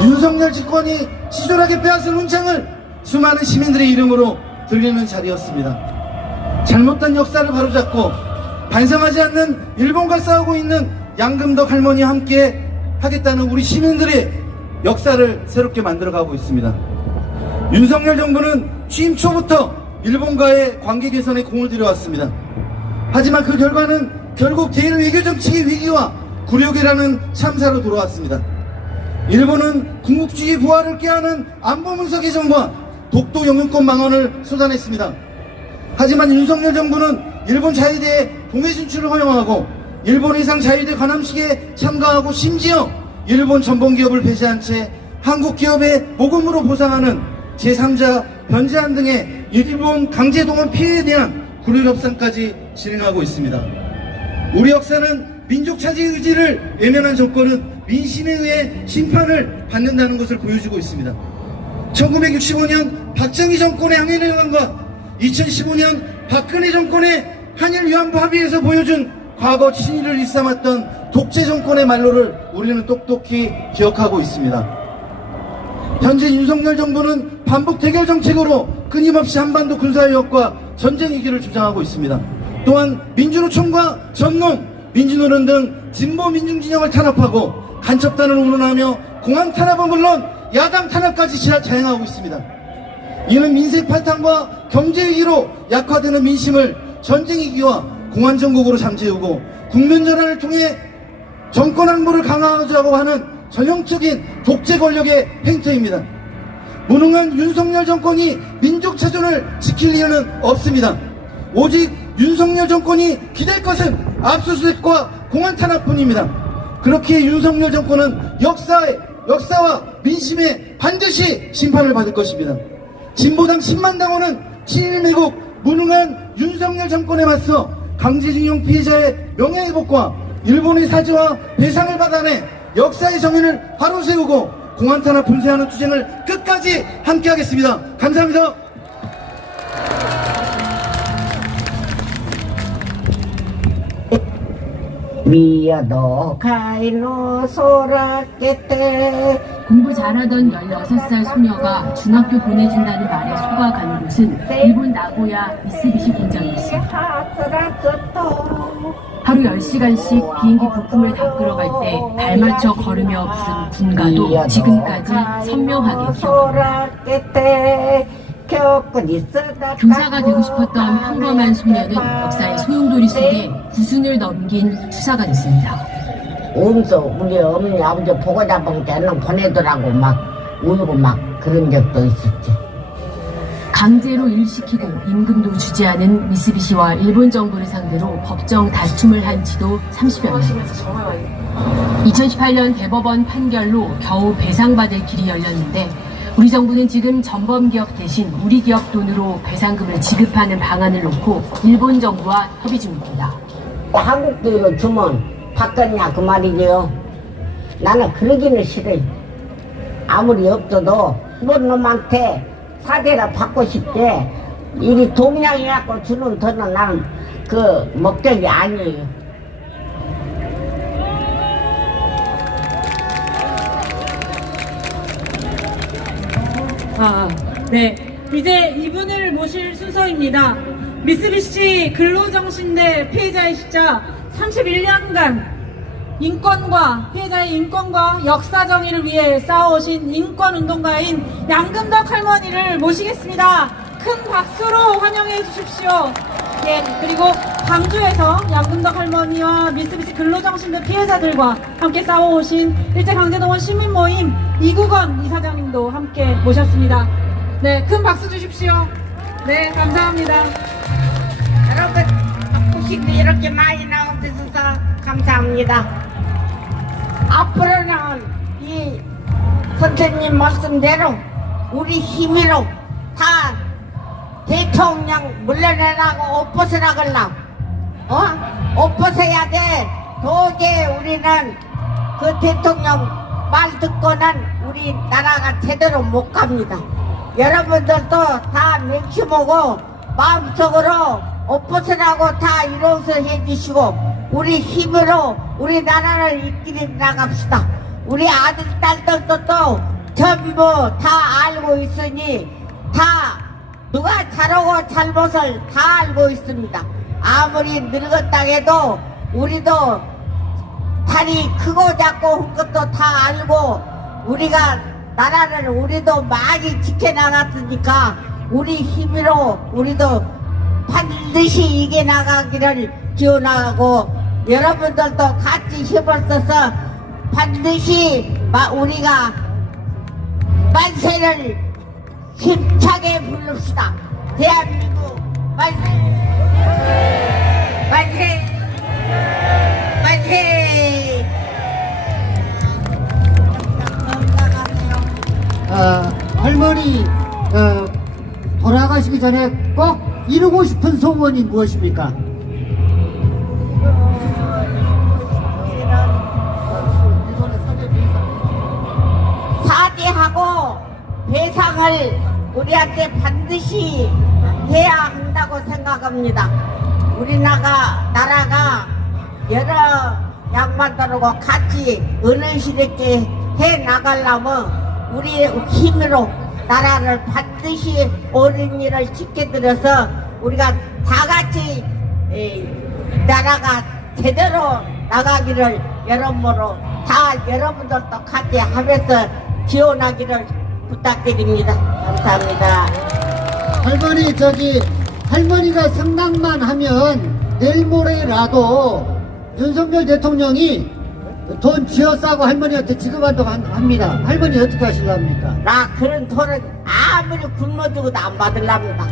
윤석열 집권이 치졸하게 빼앗은 훈장을 수많은 시민들의 이름으로 드리는 자리였습니다. 잘못된 역사를 바로잡고 반성하지 않는 일본과 싸우고 있는 양금덕 할머니와 함께 하겠다는 우리 시민들의 역사를 새롭게 만들어가고 있습니다. 윤석열 정부는 취임 초부터 일본과의 관계 개선에 공을 들여왔습니다. 하지만 그 결과는 결국 대일 외교정책의 위기와 굴욕이라는 참사로 돌아왔습니다. 일본은 군국주의 부활을 깨하는 안보문서 개정과 독도 영유권 망언을 쏟아냈습니다. 하지만 윤석열 정부는 일본 자위대의 동해 진출을 허용하고 일본 해상 자위대 관함식에 참가하고 심지어 일본 전범기업을 배제한 채 한국 기업의 모금으로 보상하는 제3자 변제안 등의 일본 강제동원 피해에 대한 굴욕 협상까지 진행하고 있습니다. 우리 역사는 민족 차지의 의지를 외면한 정권은 민심에 의해 심판을 받는다는 것을 보여주고 있습니다. 1965년 박정희 정권의 항일 해관과 2015년 박근혜 정권의 한일 위안부 합의에서 보여준 과거 친일을 일삼았던 독재 정권의 말로를 우리는 똑똑히 기억하고 있습니다. 현재 윤석열 정부는 반복 대결 정책으로 끊임없이 한반도 군사위협과 전쟁 위기를 주장하고 있습니다. 또한 민주노총과 전농, 민주노련 등 진보 민중진영을 탄압하고 간첩단을 운운하며 공안 탄압은 물론 야당 탄압까지 자행하고 있습니다. 이는 민생 파탄과 경제 위기로 약화되는 민심을 전쟁 위기와 공안 정국으로 잠재우고 국면 전환을 통해 정권 안보를 강화하자고 하는 전형적인 독재 권력의 행태입니다. 무능한 윤석열 정권이 민족 자존을 지킬 이유는 없습니다. 오직 윤석열 정권이 기댈 것은 압수수색과 공안 탄압뿐입니다. 그렇게 윤석열 정권은 역사와 민심에 반드시 심판을 받을 것입니다. 진보당 10만 당원은 친일 미국 무능한 윤석열 정권에 맞서 강제징용 피해자의 명예회복과 일본의 사죄와 배상을 받아내 역사의 정의를 바로 세우고 공안 탄압 분쇄하는 투쟁을 끝까지 함께하겠습니다. 감사합니다. 미야도 가이노 소라케테. 공부 잘하던 16살 소녀가 중학교 보내준다는 말에 속아가는 곳은 일본 나고야 미쓰비시 공장이었습니다. 하루 10시간씩 비행기 부품을 닦으러 갈 때 발맞춰 걸으며 부른 군가도 지금까지 선명하게 기억합니다. 교사가 되고 싶었던 평범한 소녀는 역사의 소용돌이 속에 구순을 넘긴 투사가 됐습니다. 음소 우리 어머니 아버지 보고 잡은 때는 보내더라고 막 울고 막 그런 적도 있었지. 강제로 일시키고 임금도 주지 않은 미쓰비시와 일본 정부를 상대로 법정 다툼을 한 지도 30여 년. 2018년 대법원 판결로 겨우 배상받을 길이 열렸는데 우리 정부는 지금 전범기업 대신 우리 기업 돈으로 배상금을 지급하는 방안을 놓고 일본 정부와 협의 중입니다. 한국 돈으로 주면 받겠냐 그 말이죠. 나는 그러기는 싫어요. 아무리 없어도 일본 놈한테 사대라 받고 싶대. 이리 동양해갖고 주는 돈은 나는 그 목적이 아니에요. 네. 이제 이분을 모실 순서입니다. 미쓰비시 근로정신대 피해자이시자 31년간 인권과 피해자의 인권과 역사 정의를 위해 싸워오신 인권운동가인 양금덕 할머니를 모시겠습니다. 큰 박수로 환영해 주십시오. 예, 그리고 광주에서 양금덕 할머니와 미쓰비시 근로정신대 피해자들과 함께 싸워오신 일제강제동원 시민모임 이국원 이사장님도 함께 모셨습니다. 네, 큰 박수 주십시오. 네, 감사합니다. 여러분, 후식도 이렇게 많이 나와주셔서 감사합니다. 앞으로는 이 선생님 말씀대로 우리 힘으로 다 대통령 물러내라고 옷 벗으라 걸라. 옷 벗어야 돼. 도저히 우리는 그 대통령 말 듣고는 우리 나라가 제대로 못 갑니다. 여러분들도 다 맹심하고 마음속으로 옷 벗으라고 다 일어서 해주시고 우리 힘으로 우리 나라를 이끌어 나갑시다. 우리 아들 딸들도 또 전부 다 알고 있으니 다 누가 잘하고 잘못을 다 알고 있습니다. 아무리 늙었다 해도 우리도 팔이 크고 작고 한 것도 다 알고 우리가 나라를 우리도 많이 지켜나갔으니까 우리 힘으로 우리도 반드시 이겨나가기를 기원하고 여러분들도 같이 힘을 써서 반드시 우리가 만세를 힘차게 부릅시다. 대한민국 만세! 만세! 만세! 할머니 돌아가시기 전에 꼭 이루고 싶은 소원이 무엇입니까? 사죄하고 배상을 우리한테 반드시 해야 한다고 생각합니다. 우리 나라가 여러 양반들하고 같이 어른스럽게 해 나가려면 우리 힘으로 나라를 반드시 옳은 일을 지켜드려서 우리가 다 같이 나라가 제대로 나가기를 여러모로 다 여러분들도 같이 하면서 지원하기를 부탁드립니다. 감사합니다. 할머니 할머니가 생각만 하면 내일 모레라도 윤석열 대통령이 돈 쥐어싸고 할머니한테 지급한다고 합니다. 할머니 어떻게 하실랍니까? 나 그런 돈은 아무리 굶어주고도 안 받으랍니다.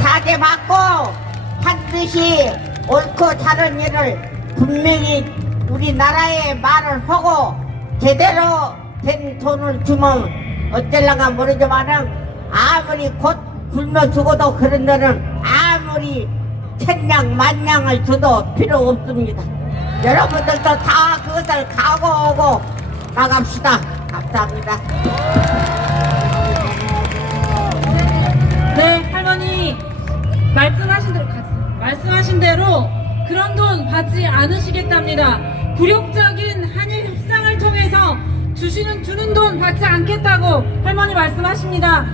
사죄 받고 반드시 옳고 잘한 일을 분명히 우리나라에 말을 하고 제대로 된 돈을 주면 어쩔랑가 모르지만은 아무리 곧 굶어 죽어도 그런 데는 아무리 천냥 만냥을 줘도 필요 없습니다. 여러분들도 다 그것을 각오하고 나갑시다. 감사합니다. 네, 할머니 말씀하신 대로 그런 돈 받지 않으시겠답니다. 굴욕적인 한일 협상을 통해서 주는 돈 받지 않겠다고 할머니 말씀하십니다.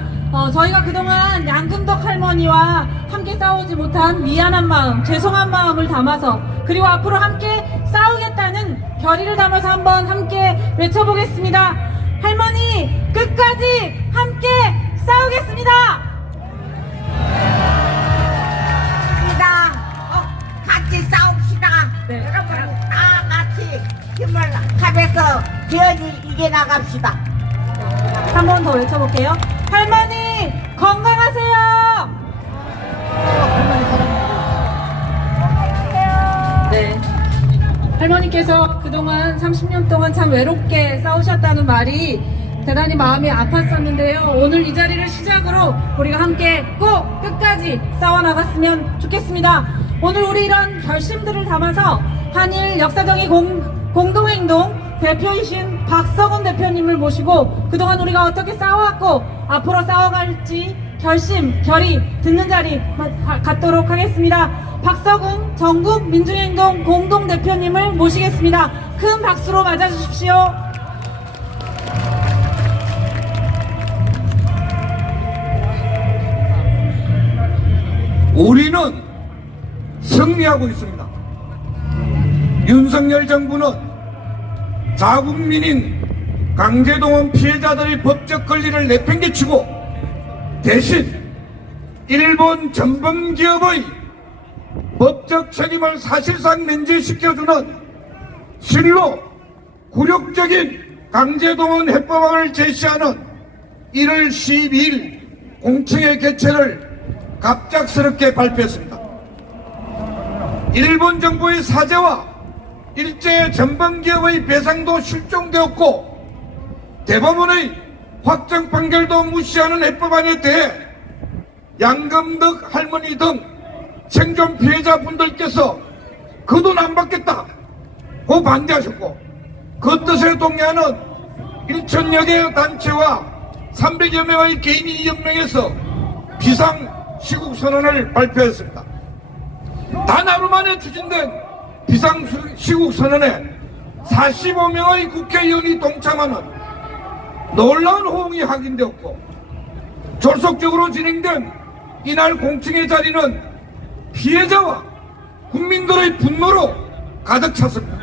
저희가 그동안 양금덕 할머니와 함께 싸우지 못한 미안한 마음, 죄송한 마음을 담아서 그리고 앞으로 함께 싸우겠다는 결의를 담아서 한번 함께 외쳐보겠습니다. 할머니 끝까지 함께 싸우겠습니다. 같이 싸웁시다. 네. 여러분 다 같이 힘을 합해서 기어이 이겨나갑시다. 한 번 더 외쳐볼게요. 할머니 건강하세요. 네. 할머니께서 그동안 30년 동안 참 외롭게 싸우셨다는 말이 대단히 마음이 아팠었는데요. 오늘 이 자리를 시작으로 우리가 함께 꼭 끝까지 싸워나갔으면 좋겠습니다. 오늘 우리 이런 결심들을 담아서 한일 역사정의 공동행동 대표이신 박서군 대표님을 모시고 그동안 우리가 어떻게 싸워왔고 앞으로 싸워갈지 결의 듣는 자리 갖도록 하겠습니다. 박서군 전국민주행동 공동대표님을 모시겠습니다. 큰 박수로 맞아주십시오. 우리는 승리하고 있습니다. 윤석열 정부는 자국민인 강제동원 피해자들의 법적 권리를 내팽개치고 대신 일본 전범기업의 법적 책임을 사실상 면제시켜주는 실로 굴욕적인 강제동원 해법안을 제시하는 1월 12일 공청회 개최를 갑작스럽게 발표했습니다. 일본 정부의 사죄와 일제 전범기업의 배상도 실종되었고 대법원의 확정 판결도 무시하는 해법안에 대해 양금덕 할머니 등 생존 피해자분들께서 그 돈 안 받겠다고 반대하셨고 그 뜻에 동의하는 1,000여 개 단체와 300여 명의 개인이 연맹해서 비상시국선언을 발표했습니다. 단 하루 만에 추진된 비상시국선언에 45명의 국회의원이 동참하는 놀라운 호응이 확인되었고 졸속적으로 진행된 이날 공청회 자리는 피해자와 국민들의 분노로 가득 찼습니다.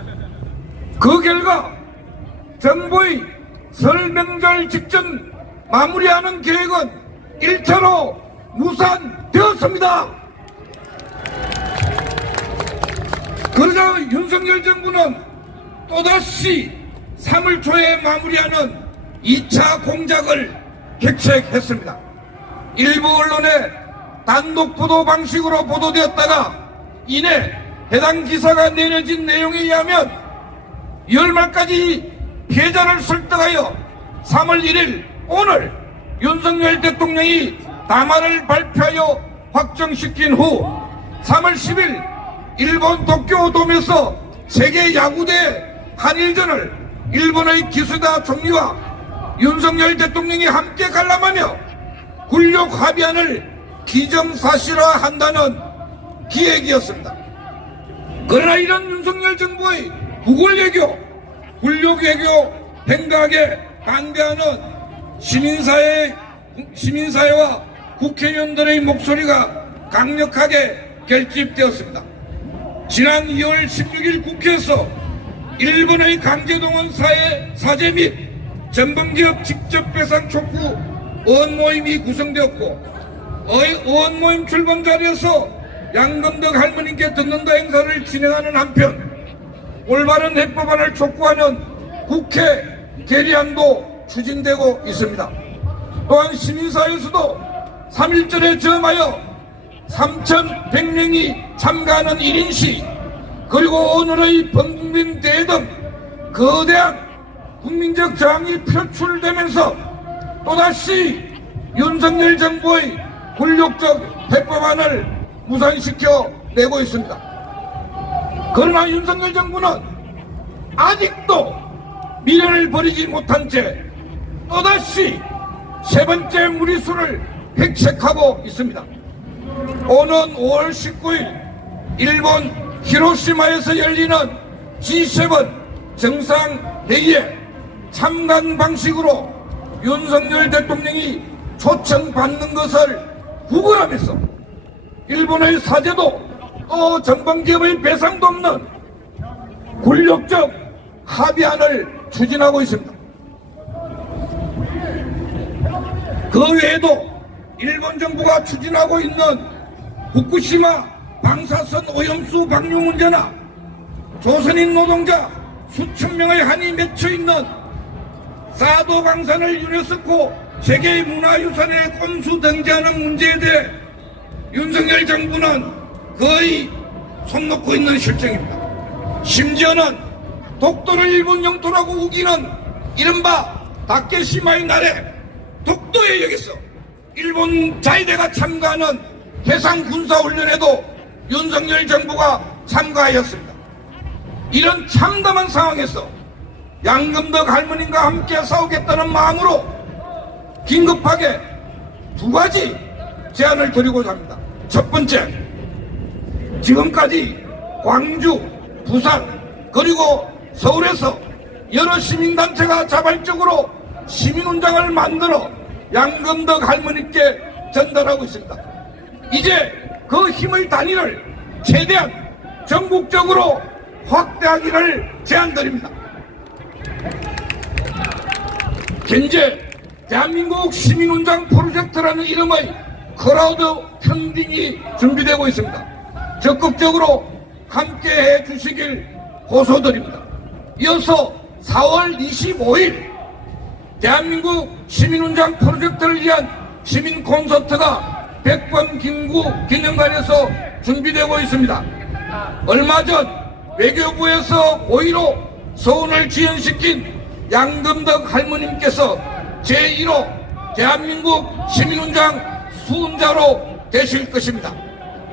그 결과 정부의 설 명절 직전 마무리하는 계획은 1차로 무산되었습니다. 그러자 윤석열 정부는 또다시 3월 초에 마무리하는 2차 공작을 객책했습니다. 일부 언론에 단독 보도 방식으로 보도되었다가 이내 해당 기사가 내려진 내용에 의하면 열말까지 피해자를 설득하여 3월 1일 오늘 윤석열 대통령이 담화를 발표하여 확정시킨 후 3월 10일 일본 도쿄 돔에서 세계 야구대 한일전을 일본의 기수다 총리와 윤석열 대통령이 함께 관람하며 굴욕 합의안을 기정사실화한다는 기획이었습니다. 그러나 이런 윤석열 정부의 구골외교, 굴욕외교 행각에 반대하는 시민사회와 국회의원들의 목소리가 강력하게 결집되었습니다. 지난 2월 16일 국회에서 일본의 강제동원 사죄 및 전범기업 직접배상 촉구 의원모임이 구성되었고 의원모임 출범 자리에서 양금덕 할머니께 듣는다 행사를 진행하는 한편 올바른 해법안을 촉구하는 국회 결의안도 추진되고 있습니다. 또한 시민사회에서도 3.1절에 저음하여 3,100명이 참가하는 1인시 그리고 오늘의 범국민 대회 등 거대한 국민적 저항이 표출되면서 또다시 윤석열 정부의 굴욕적 해법안을 무산시켜 내고 있습니다. 그러나 윤석열 정부는 아직도 미련을 버리지 못한 채 또다시 세 번째 무리수를 획책하고 있습니다. 오는 5월 19일 일본 히로시마에서 열리는 G7 정상회의에 참관 방식으로 윤석열 대통령이 초청받는 것을 구걸하면서 일본의 사죄도 또 전범기업의 배상도 없는 굴욕적 합의안을 추진하고 있습니다. 그 외에도 일본 정부가 추진하고 있는 후쿠시마 방사선 오염수 방류 문제나 조선인 노동자 수천 명의 한이 맺혀있는 사도 방산을 유네스코 세계 문화유산에 꼼수 등재하는 문제에 대해 윤석열 정부는 거의 손 놓고 있는 실정입니다. 심지어는 독도를 일본 영토라고 우기는 이른바 다케시마의 날에 독도의 역에서 일본 자위대가 참가하는 해상 군사훈련에도 윤석열 정부가 참가하였습니다. 이런 참담한 상황에서 양금덕 할머님과 함께 싸우겠다는 마음으로 긴급하게 두 가지 제안을 드리고자 합니다. 첫 번째, 지금까지 광주, 부산, 그리고 서울에서 여러 시민단체가 자발적으로 시민훈장을 만들어 양금덕 할머니께 전달하고 있습니다. 이제 그 힘의 단위를 최대한 전국적으로 확대하기를 제안드립니다. 현재 대한민국 시민훈장 프로젝트라는 이름의 크라우드 펀딩이 준비되고 있습니다. 적극적으로 함께해 주시길 호소드립니다. 이어서 4월 25일 대한민국 시민훈장 프로젝트를 위한 시민 콘서트가 백번 김구 기념관에서 준비되고 있습니다. 얼마 전 외교부에서 5.15 서운을 지연시킨 양금덕 할머님께서 제1호 대한민국 시민훈장 수훈자로 되실 것입니다.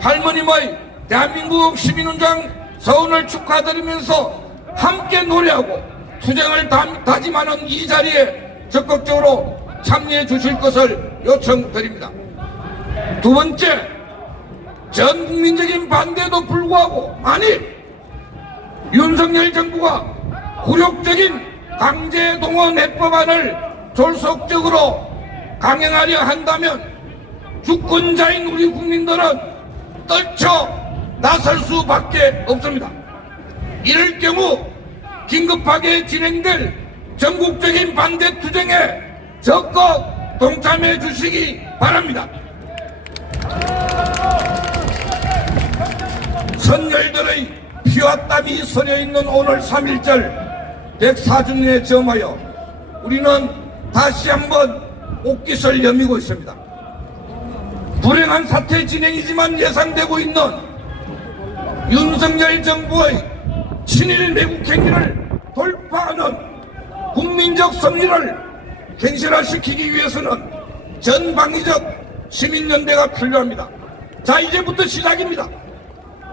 할머님의 대한민국 시민훈장 서운을 축하드리면서 함께 노래하고 투쟁을 다짐하는 이 자리에 적극적으로 참여해 주실 것을 요청드립니다. 두 번째, 전 국민적인 반대에도 불구하고 만일 윤석열 정부가 굴욕적인 강제동원 해법안을 졸속적으로 강행하려 한다면 주권자인 우리 국민들은 떨쳐 나설 수밖에 없습니다. 이럴 경우 긴급하게 진행될 전국적인 반대 투쟁에 적극 동참해 주시기 바랍니다. 선열들의 피와 땀이 서려있는 오늘 3.1절 104주년에 점하여 우리는 다시 한번 옷깃을 여미고 있습니다. 불행한 사태 진행이지만 예상되고 있는 윤석열 정부의 친일 매국 행위를 돌파하는 국민적 승리를 갱신화시키기 위해서는 전방위적 시민연대가 필요합니다. 자, 이제부터 시작입니다.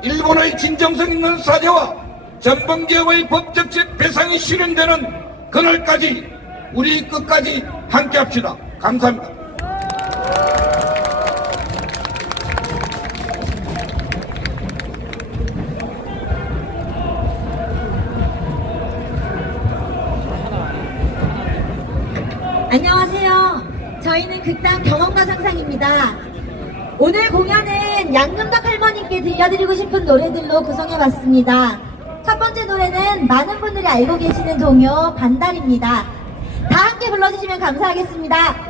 일본의 진정성 있는 사죄와 전범기업의 법적 배상이 실현되는 그날까지 우리 끝까지 함께합시다. 감사합니다. 안녕하세요. 저희는 극단 경험과 상상입니다. 오늘 공연은 양금덕 할머님께 들려드리고 싶은 노래들로 구성해봤습니다. 첫 번째 노래는 많은 분들이 알고 계시는 동요 반달입니다. 다 함께 불러주시면 감사하겠습니다.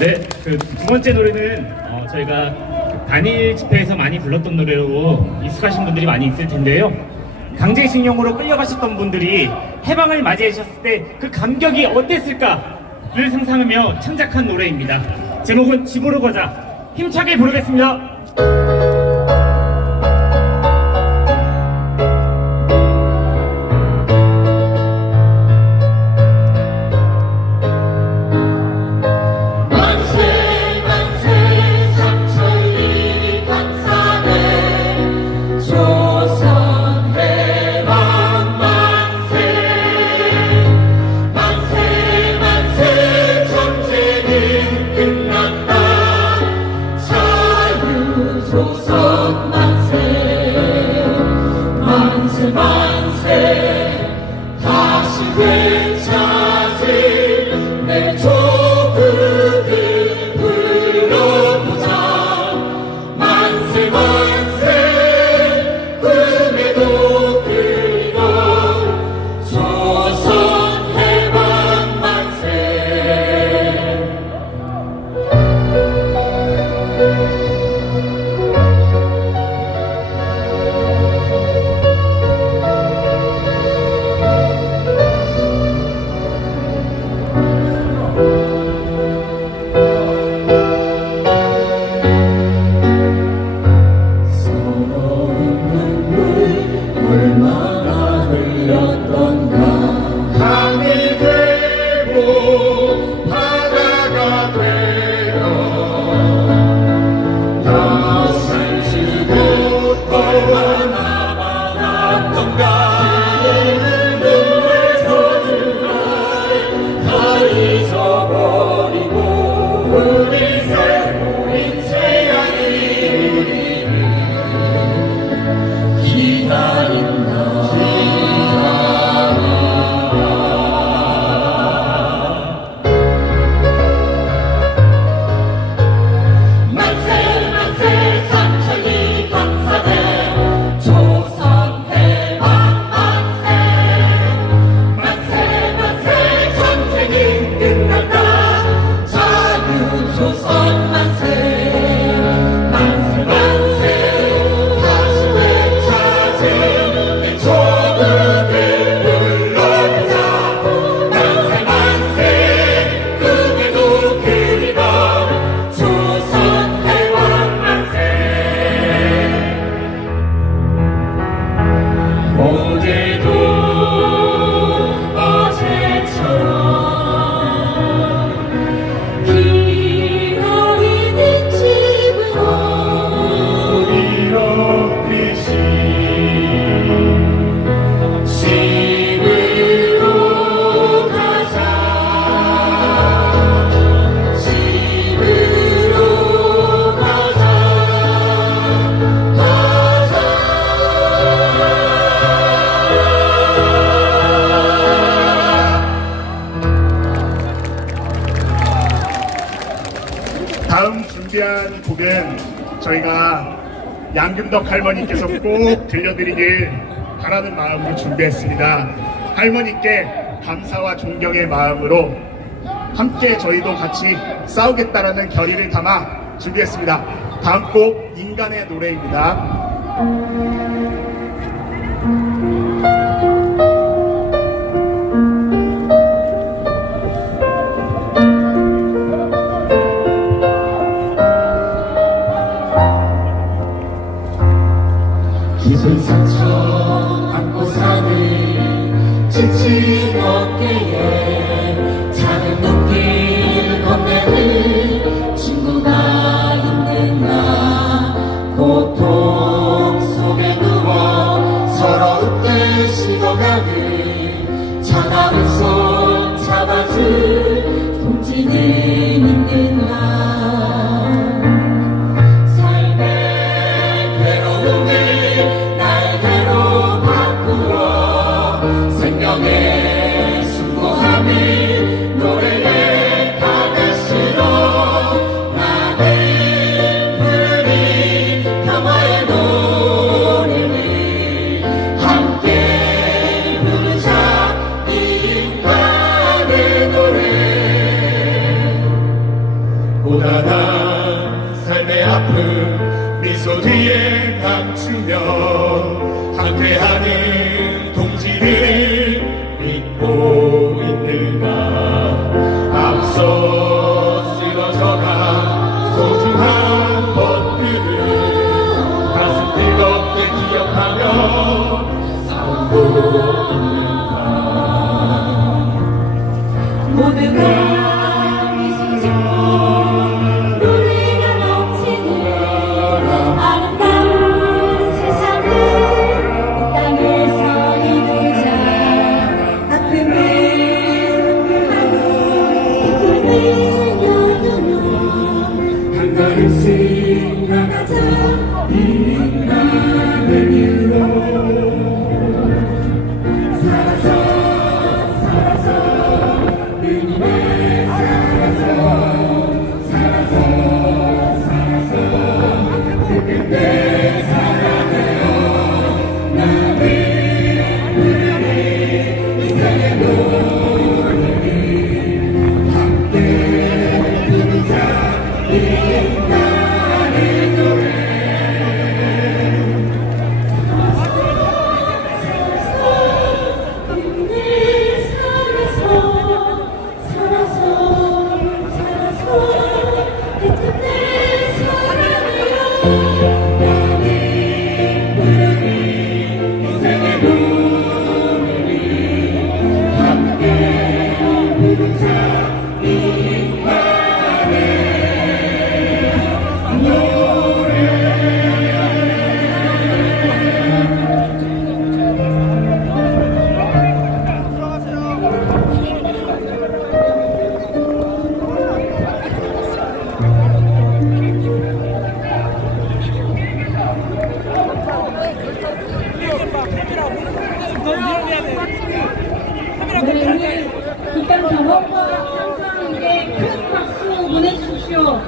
네, 그 두 번째 노래는 저희가 단일 집회에서 많이 불렀던 노래로 익숙하신 분들이 많이 있을 텐데요. 강제징용으로 끌려가셨던 분들이 해방을 맞이하셨을 때 그 감격이 어땠을까를 상상하며 창작한 노래입니다. 제목은 집으로 가자. 힘차게 부르겠습니다. 준비한 곡은 저희가 양금덕 할머니께서 꼭 들려드리길 바라는 마음으로 준비했습니다. 할머니께 감사와 존경의 마음으로 함께 저희도 같이 싸우겠다라는 결의를 담아 준비했습니다. 다음 곡 인간의 노래입니다. 깊은 상처 안고 사는 지친 어깨에 작은 눈길 건네는 친구가 있는가. 고통 속에 누워 서러움을 식어가는 차가운 손 잡아줄 동지는 있는가. 노래의 가다시로 나는 부르리 평화의 노래를 함께 부르자. 인간의 노래. 고단한 삶의 아픔 미소 뒤에 감추며 함께하는 동지를 믿고 앞서 쓰러져간 소중한 것들을 가슴 뜨겁게 기억하며 싸우고 있는가. 모두가 미소짓고 노래가 넘치는 아름다운 세상을 이 땅에서 이루자. 아픔을 한 걸음씩 나가자. 인간의 길로 살아서 은인의 살아서 끝끝내 사랑하여 나를 부르리. 인생의 노래를 함께 부르자. 인간의 노래. 기쁜 경험과 상상에게 큰 박수 보내주십시오.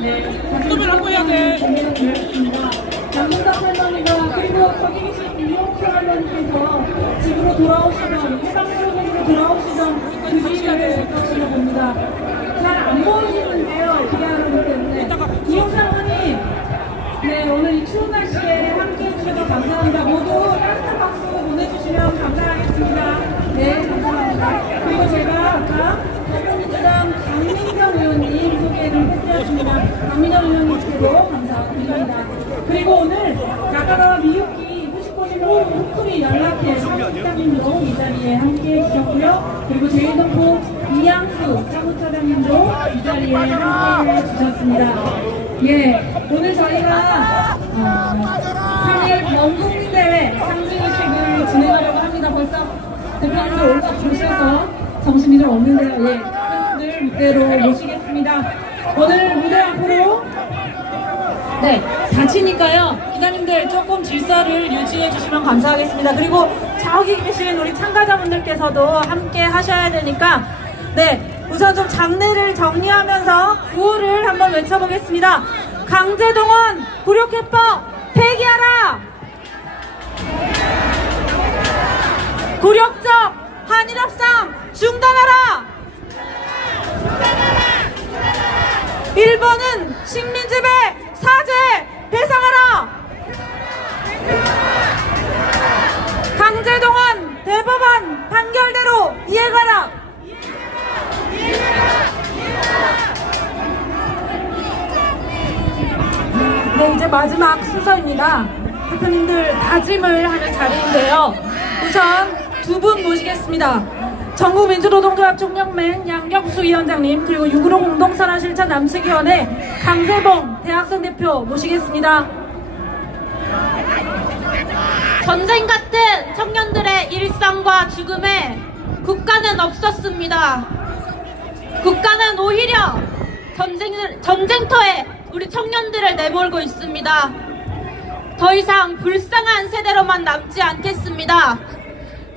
네, 다시 한번 준비되었습니다. 양금덕 할머니가 그리고 저기 계신 이용수 할머니께서 집으로 돌아오시던 해방적으로 돌아오시던 그 길을 거치러 봅니다. 잘 안 보이시는데요, 기아하기 때문에. 이용수 할머니, 네, 오늘 이 추운 날씨에 함께해 주셔서 감사합니다. 모두 따뜻한 박수 보내주시면 감사하겠습니다. 네, 감사합니다. 그리고 제가 아까 더불어민주당 강민정 의원님 소개를 해드렸습니다. 강민정 의원님께도 감사드립니다. 그리고 오늘 나가다와 미유키 후식고시로 후쿠리 연락해서 사장님도 이 자리에 함께해 주셨고요. 그리고 제일동포 이양수 사무처장님도 이 자리에 함께해 주셨습니다. 예, 오늘 저희가 3일 전국민대회 상징의식을 진행하려고 합니다. 벌써 대표님들 올라오셔서 정신이 좀 없는데요. 예, 팬분들 무대로 모시겠습니다. 오늘 무대 앞으로 네, 다치니까요. 기자님들 조금 질서를 유지해 주시면 감사하겠습니다. 그리고 저기 계신 우리 참가자분들께서도 함께 하셔야 되니까 네, 우선 좀 장례를 정리하면서 구호를 한번 외쳐보겠습니다. 강제동원 굴욕해법 폐기하라! 굴욕적 한일협상 중단하라! 일본은 식민지배 사죄 배상하라! 강제동원 대법원 판결대로 이해가라! 네, 이제 마지막 순서입니다. 대표님들 다짐을 하는 자리인데요. 우선 두 분 모시겠습니다. 전국민주노동조합총연맹 양경수 위원장님, 그리고 6.15 공동선언실천 남측위원회 강세봉 대학생 대표 모시겠습니다. 전쟁 같은 청년들의 일상과 죽음에 국가는 없었습니다. 국가는 오히려 전쟁터에 우리 청년들을 내몰고 있습니다. 더 이상 불쌍한 세대로만 남지 않겠습니다.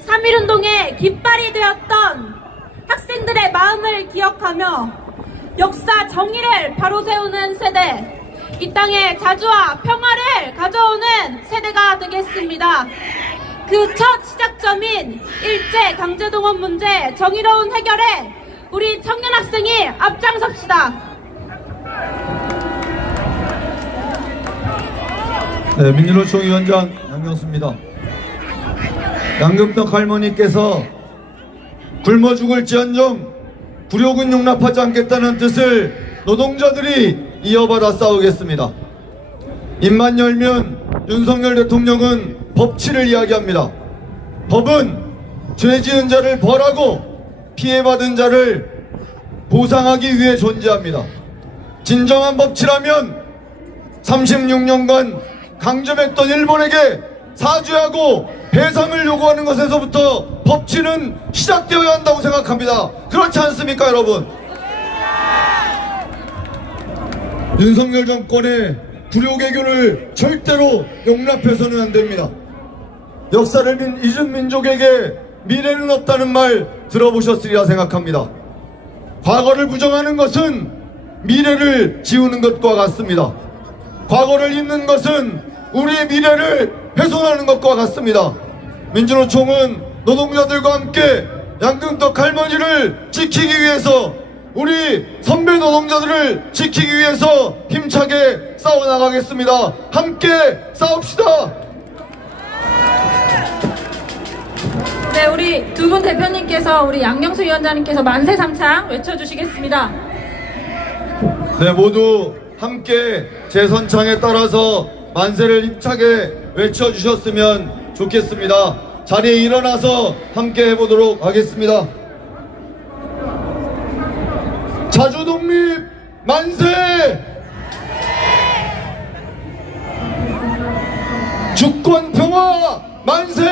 3.1운동의 깃발이 되었던 학생들의 마음을 기억하며 역사 정의를 바로 세우는 세대, 이 땅에 자주와 평화를 가져오는 세대가 되겠습니다. 그 첫 시작점인 일제 강제동원 문제 정의로운 해결에 우리 청년 학생이 앞장섭시다. 네, 민주노총 위원장 양경수입니다. 양금덕 할머니께서 굶어 죽을지언정 굴욕은 용납하지 않겠다는 뜻을 노동자들이 이어받아 싸우겠습니다. 입만 열면 윤석열 대통령은 법치를 이야기합니다. 법은 죄 지은 자를 벌하고 피해받은 자를 보상하기 위해 존재합니다. 진정한 법치라면 36년간 강점했던 일본에게 사죄하고 배상을 요구하는 것에서부터 법치는 시작되어야 한다고 생각합니다. 그렇지 않습니까, 여러분? 윤석열 정권의 불효개교를 절대로 용납해서는 안 됩니다. 역사를 잊은 민족에게 미래는 없다는 말 들어보셨으리라 생각합니다. 과거를 부정하는 것은 미래를 지우는 것과 같습니다. 과거를 잊는 것은 우리의 미래를 훼손하는 것과 같습니다. 민주노총은 노동자들과 함께 양금덕 할머니를 지키기 위해서, 우리 선배 노동자들을 지키기 위해서 힘차게 싸워나가겠습니다. 함께 싸웁시다. 네, 우리 두 분 대표님께서, 우리 양경수 위원장님께서 만세 삼창 외쳐주시겠습니다. 네, 모두 함께 제 선창에 따라서 만세를 힘차게 외쳐주셨으면 좋겠습니다. 자리에 일어나서 함께 해보도록 하겠습니다. 자주독립 만세! 주권평화 만세!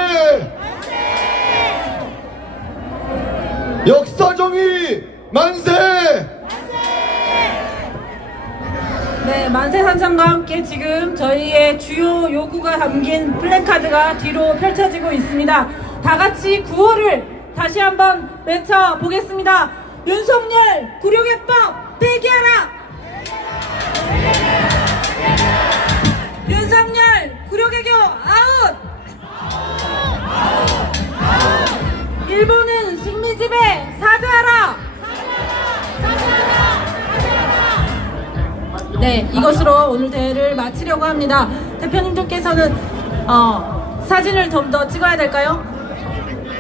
역사정의 만세! 네, 만세 삼창과 함께 지금 저희의 주요 요구가 담긴 플래카드가 뒤로 펼쳐지고 있습니다. 다 같이 구호를 다시 한번 외쳐보겠습니다. 윤석열 굴욕해법 폐기하라! 윤석열 굴욕외교 아웃! 일본은 식민지배 사죄하라! 네, 이것으로 오늘 대회를 마치려고 합니다. 대표님들께서는 사진을 좀 더 찍어야 될까요?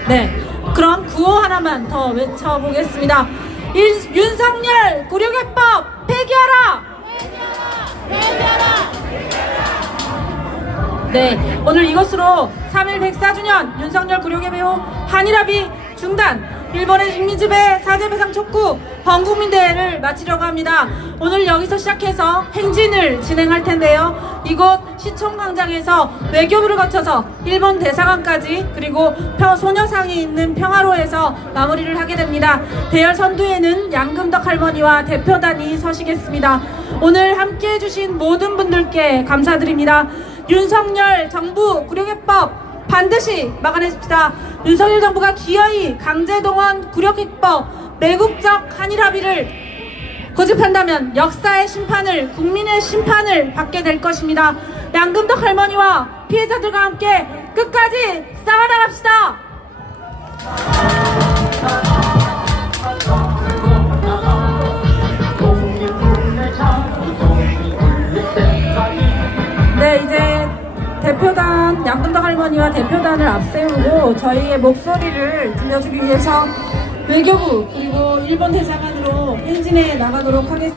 네, 그럼 구호 하나만 더 외쳐보겠습니다. 윤석열 굴욕외법 폐기하라! 네, 오늘 이것으로 3.1 104주년 윤석열 굴욕의 배후 한일합의 중단, 일본의 식민지배 사죄배상 촉구 범국민대회를 마치려고 합니다. 오늘 여기서 시작해서 행진을 진행할 텐데요. 이곳 시청광장에서 외교부를 거쳐서 일본 대사관까지, 그리고 소녀상이 있는 평화로에서 마무리를 하게 됩니다. 대열 선두에는 양금덕 할머니와 대표단이 서시겠습니다. 오늘 함께 해주신 모든 분들께 감사드립니다. 윤석열 정부 굴욕외법 반드시 막아내십시다. 윤석열 정부가 기어이 강제동원 굴욕해법 매국적 한일 합의를 고집한다면 역사의 심판을, 국민의 심판을 받게 될 것입니다. 양금덕 할머니와 피해자들과 함께 끝까지 싸워나갑시다. 네, 이제 대표단, 양금덕 할머니와 대표단을 앞세우고 저희의 목소리를 들려주기 위해서 외교부 그리고 일본 대사관으로 행진해 나가도록 하겠습니다.